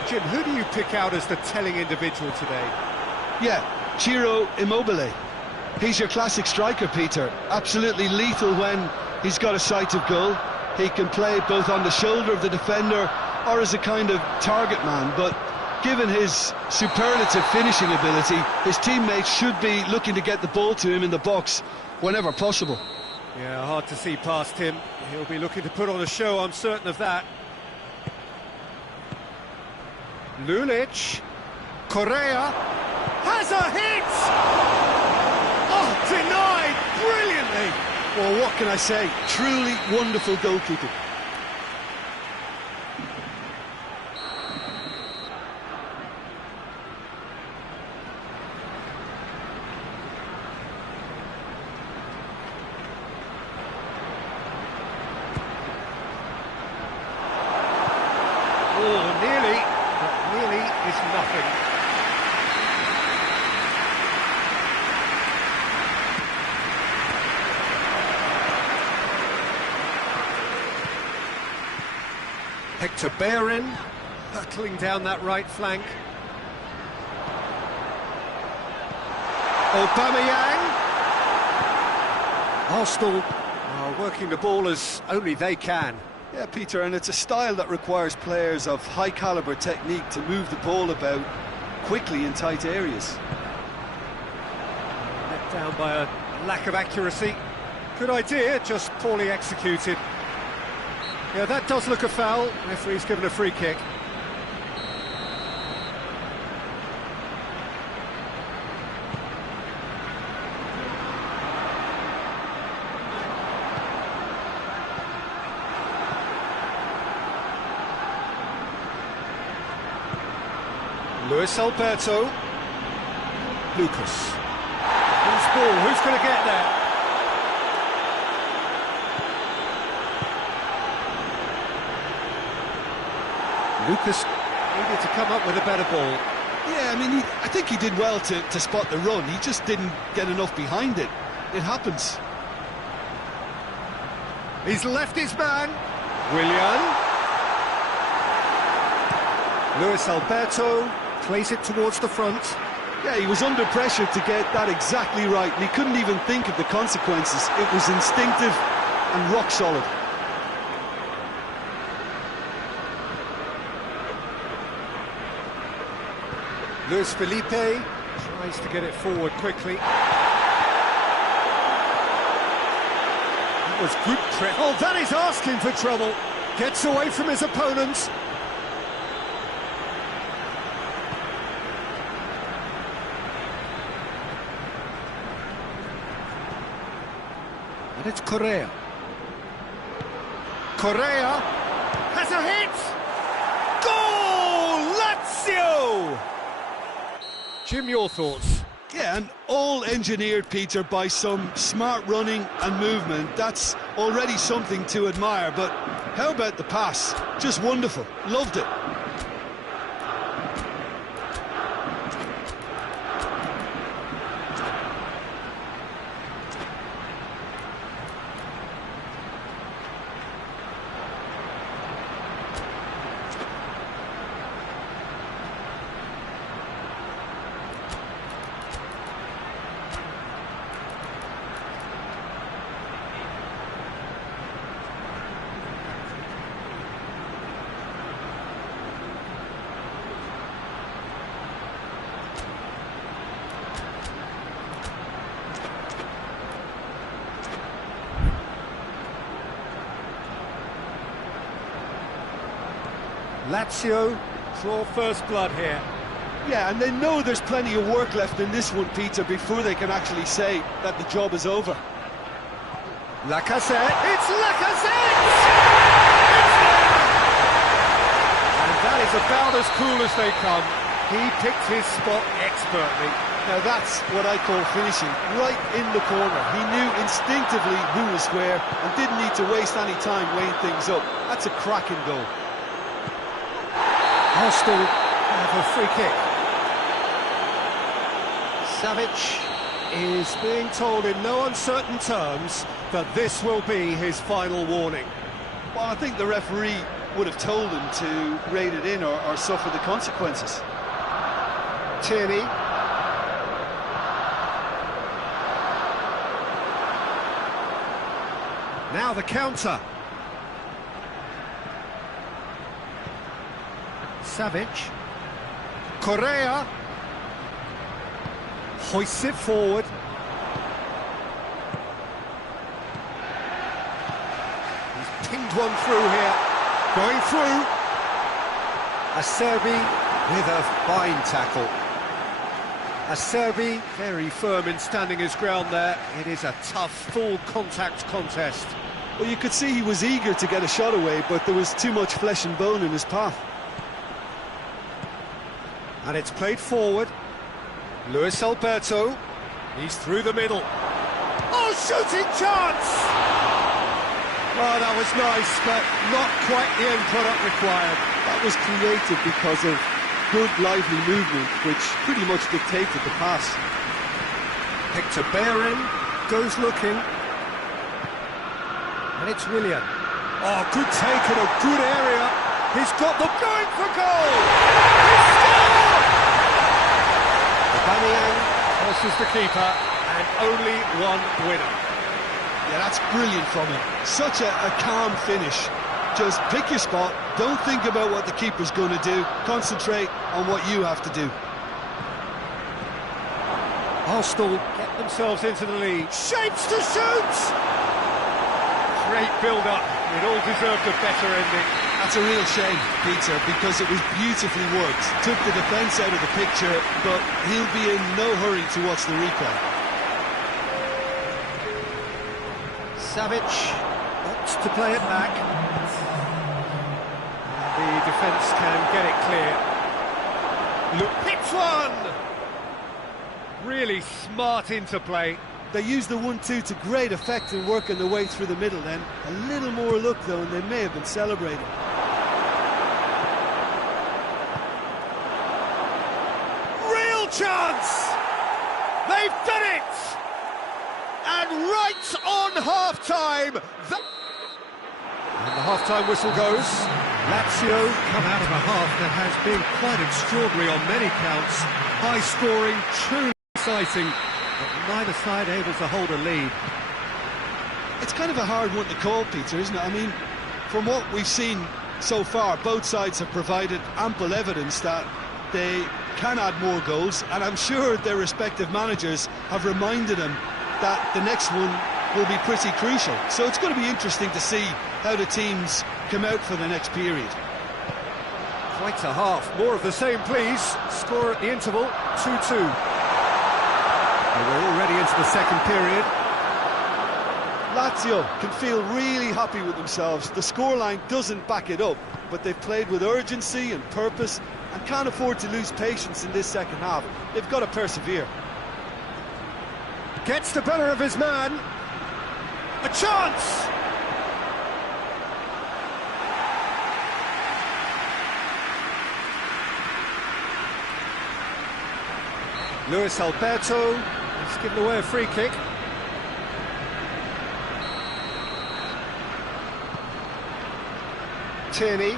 Jim, who do you pick out as the telling individual today? Yeah, Ciro Immobile. He's your classic striker, Peter. Absolutely lethal when he's got a sight of goal. He can play both on the shoulder of the defender or as a kind of target man, but given his superlative finishing ability, his teammates should be looking to get the ball to him in the box whenever possible. Yeah, hard to see past him. He'll be looking to put on a show, I'm certain of that. Lulic, Correa, has a hit! Oh, denied brilliantly! Well, what can I say? Truly wonderful goalkeeping. Oh, nearly, but nearly is nothing. Hector Bellerin hurtling down that right flank. Aubameyang. Arsenal are working the ball as only they can. Yeah, Peter, and it's a style that requires players of high-caliber technique to move the ball about quickly in tight areas. Let down by a lack of accuracy. Good idea, just poorly executed. Yeah, that does look a foul. Referee's given a free kick. Luis Alberto. Lucas. Who's ball? Who's going to get there? Lucas needed to come up with a better ball. Yeah, I mean, I think he did well to spot the run. He just didn't get enough behind it. It happens. He's left his man. Willian. Luis Alberto plays it towards the front. Yeah, he was under pressure to get that exactly right, and he couldn't even think of the consequences. It was instinctive and rock solid. Luis Felipe tries to get it forward quickly. That was good press. Oh, that is asking for trouble. Gets away from his opponents. And it's Correa. Correa has a hit! Goal! Lazio! Jim, your thoughts? Yeah, and all engineered, Peter, by some smart running and movement. That's already something to admire, but how about the pass? Just wonderful. Loved it. Lazio draw first blood here. Yeah, and they know there's plenty of work left in this one, Peter, before they can actually say that the job is over. Lacazette, it's Lacazette! And that is about as cool as they come. He picked his spot expertly. Now that's what I call finishing, right in the corner. He knew instinctively who was where and didn't need to waste any time weighing things up. That's a cracking goal. Arsenal have a free kick. Savic is being told in no uncertain terms that this will be his final warning. Well, I think the referee would have told him to rate it in or suffer the consequences. Tierney. Now the counter. Savic. Correa. Hoists it forward. He's pinged one through here. Going through. Acerbi with a fine tackle. Acerbi very firm in standing his ground there. It is a tough, full contact contest. Well, you could see he was eager to get a shot away, but there was too much flesh and bone in his path. And it's played forward. Luis Alberto, he's through the middle. Oh, shooting chance! Oh, that was nice, but not quite the end product required. That was created because of good, lively movement, which pretty much dictated the pass. Hector Bellerin goes looking. And it's Willian. Oh, good take in a good area. He's got them going for goal! He scored! Aubameyang versus the keeper, and only one winner. Yeah, that's brilliant from him. Such a calm finish. Just pick your spot, don't think about what the keeper's going to do, concentrate on what you have to do. Arsenal get themselves into the lead. Shapes to shoot! Great build-up, it all deserved a better ending. That's a real shame, Peter, because it was beautifully worked. Took the defence out of the picture, but he'll be in no hurry to watch the replay. Savic opts to play it back. The defence can get it clear. Look, hits one! Really smart interplay. They used the 1-2 to great effect in working their way through the middle then. A little more luck though, and they may have been celebrating. Real chance! They've done it! And right on half-time! And the half-time whistle goes. Lazio come out of a half that has been quite extraordinary on many counts. High-scoring, truly exciting, but neither side able to hold a lead. It's kind of a hard one to call, Peter, isn't it? I mean, from what we've seen so far, both sides have provided ample evidence that they can add more goals, and I'm sure their respective managers have reminded them that the next one will be pretty crucial. So it's going to be interesting to see how the teams come out for the next period. Quite a half. More of the same, please. Score at the interval, 2-2. We're already into the second period. Lazio can feel really happy with themselves. The scoreline doesn't back it up, but they've played with urgency and purpose and can't afford to lose patience in this second half. They've got to persevere. Gets the better of his man. A chance! Luis Alberto has given away a free kick. Tierney.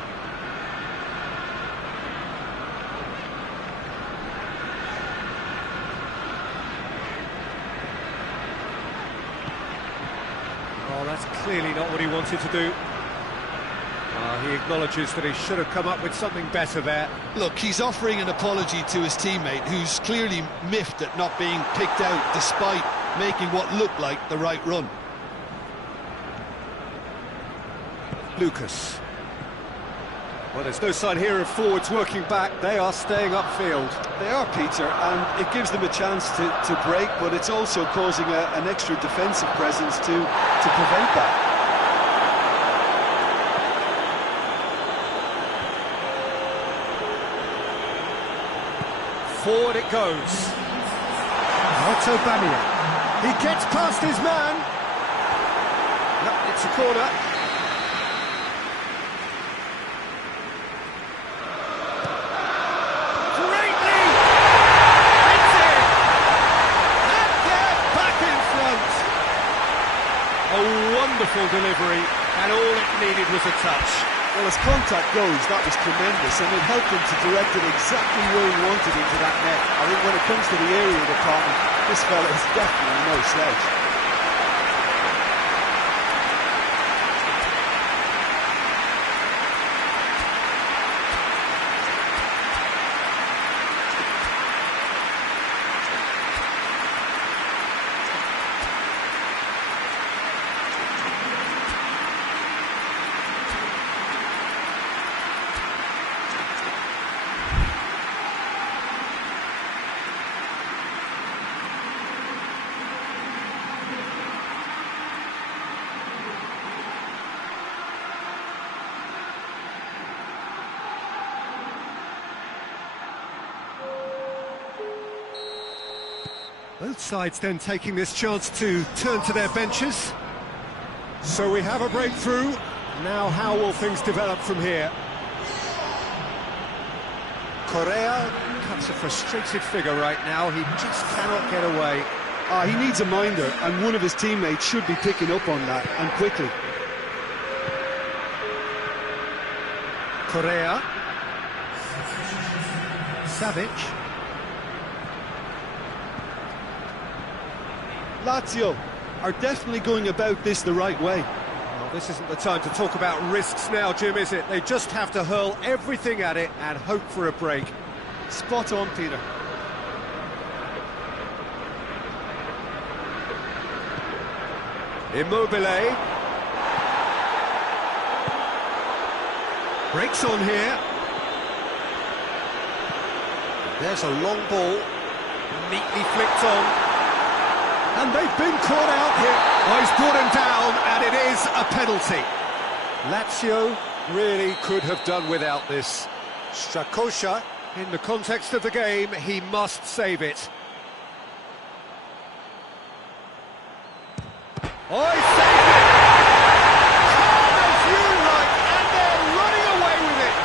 Oh, that's clearly not what he wanted to do. He acknowledges that he should have come up with something better there. Look, he's offering an apology to his teammate, who's clearly miffed at not being picked out despite making what looked like the right run. Well, there's no sign here of forwards working back. They are staying upfield. They are, Peter, and it gives them a chance to break, but it's also causing an extra defensive presence to prevent that. Forward it goes. Otto Bamia. He gets past his man. No, it's a corner. Wonderful delivery, and all it needed was a touch. Well, as contact goes, that was tremendous, and it helped him to direct it exactly where he wanted into that net. I think when it comes to the area department, this fella is definitely no slouch. Both sides then taking this chance to turn to their benches. So we have a breakthrough. Now how will things develop from here? Correa cuts a frustrated figure right now. He just cannot get away. He needs a minder, and one of his teammates should be picking up on that, and quickly. Correa. Savic. Lazio are definitely going about this the right way. Well, this isn't the time to talk about risks now, Jim, is it? They just have to hurl everything at it and hope for a break. Spot on, Peter. Immobile. Breaks on here. There's a long ball. Neatly flicked on. And they've been caught out here. Oh, he's brought him down, and it is a penalty. Lazio really could have done without this. Strakosha, in the context of the game, he must save it. Oh, he saved it! Calm as you like, and they're running away with it.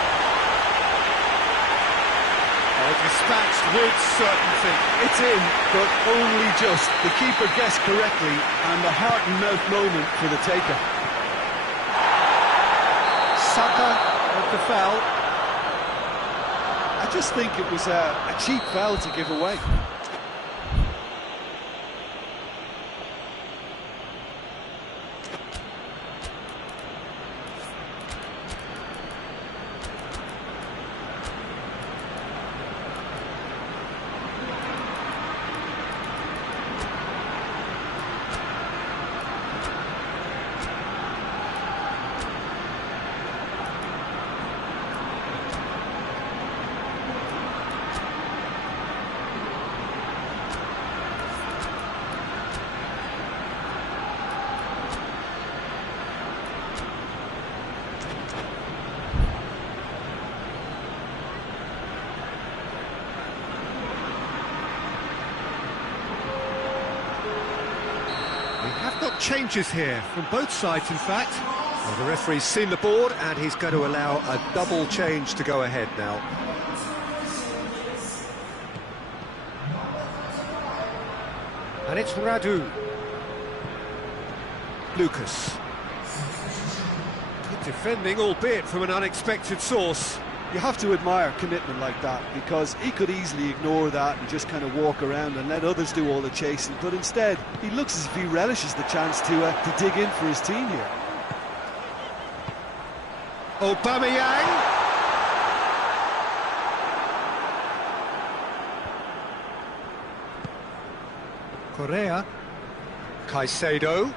Oh, dispatched with certainty. It's in, but only just. The keeper guessed correctly, and the heart-and-mouth moment for the taker. Saka with the foul. I just think it was a cheap foul to give away. Got changes here from both sides, in fact. Well, the referee's seen the board and he's going to allow a double change to go ahead now. And it's Radu. Lucas. Good defending, albeit from an unexpected source. You have to admire commitment like that, because he could easily ignore that and just kind of walk around and let others do all the chasing, but instead he looks as if he relishes the chance to dig in for his team here. Aubameyang. Correa. Caicedo.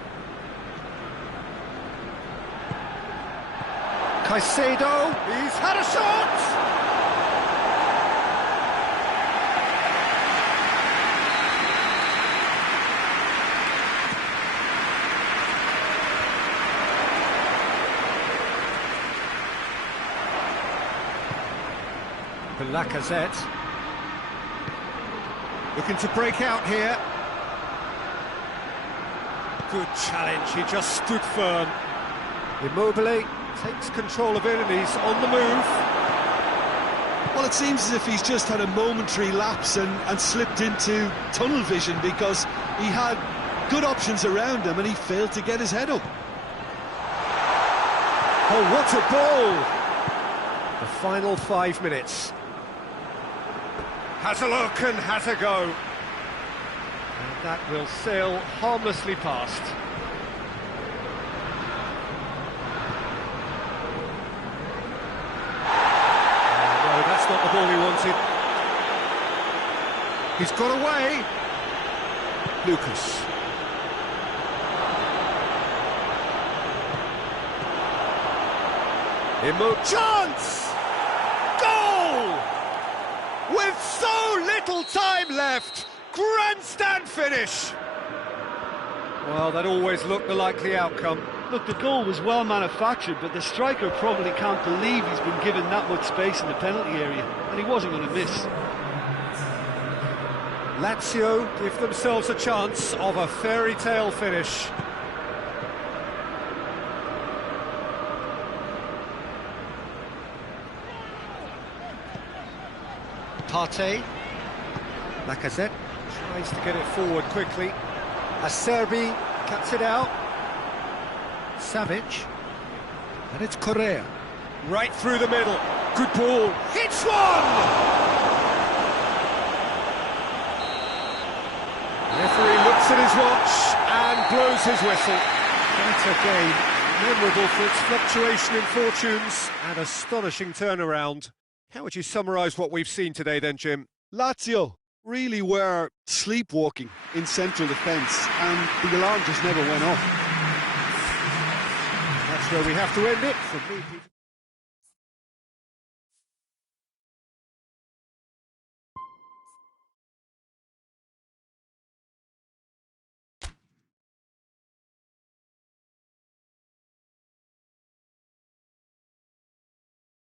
Caicedo, he's had a shot! Lacazette looking to break out here. Good challenge, he just stood firm. Immobile takes control of it and he's on the move. Well, it seems as if he's just had a momentary lapse and slipped into tunnel vision, because he had good options around him and he failed to get his head up. Oh, what a ball! The final 5 minutes. Has a look and has a go. And that will sail harmlessly past. No, that's not the ball he wanted. He's got away. Lucas. Chance! Goal! With so little time left, grandstand finish. Well, that always looked the likely outcome. Look, the goal was well manufactured, but the striker probably can't believe he's been given that much space in the penalty area, and he wasn't going to miss. Lazio give themselves a chance of a fairy tale finish. Partey, Lacazette tries to get it forward quickly. Acerbi cuts it out. Savic, and it's Correa. Right through the middle, good ball, hits one! The referee looks at his watch and blows his whistle. What a game, memorable for its fluctuation in fortunes and astonishing turnaround. How would you summarise what we've seen today then, Jim? Lazio really were sleepwalking in central defence, and the alarm just never went off. That's where we have to end it. From me, Peter.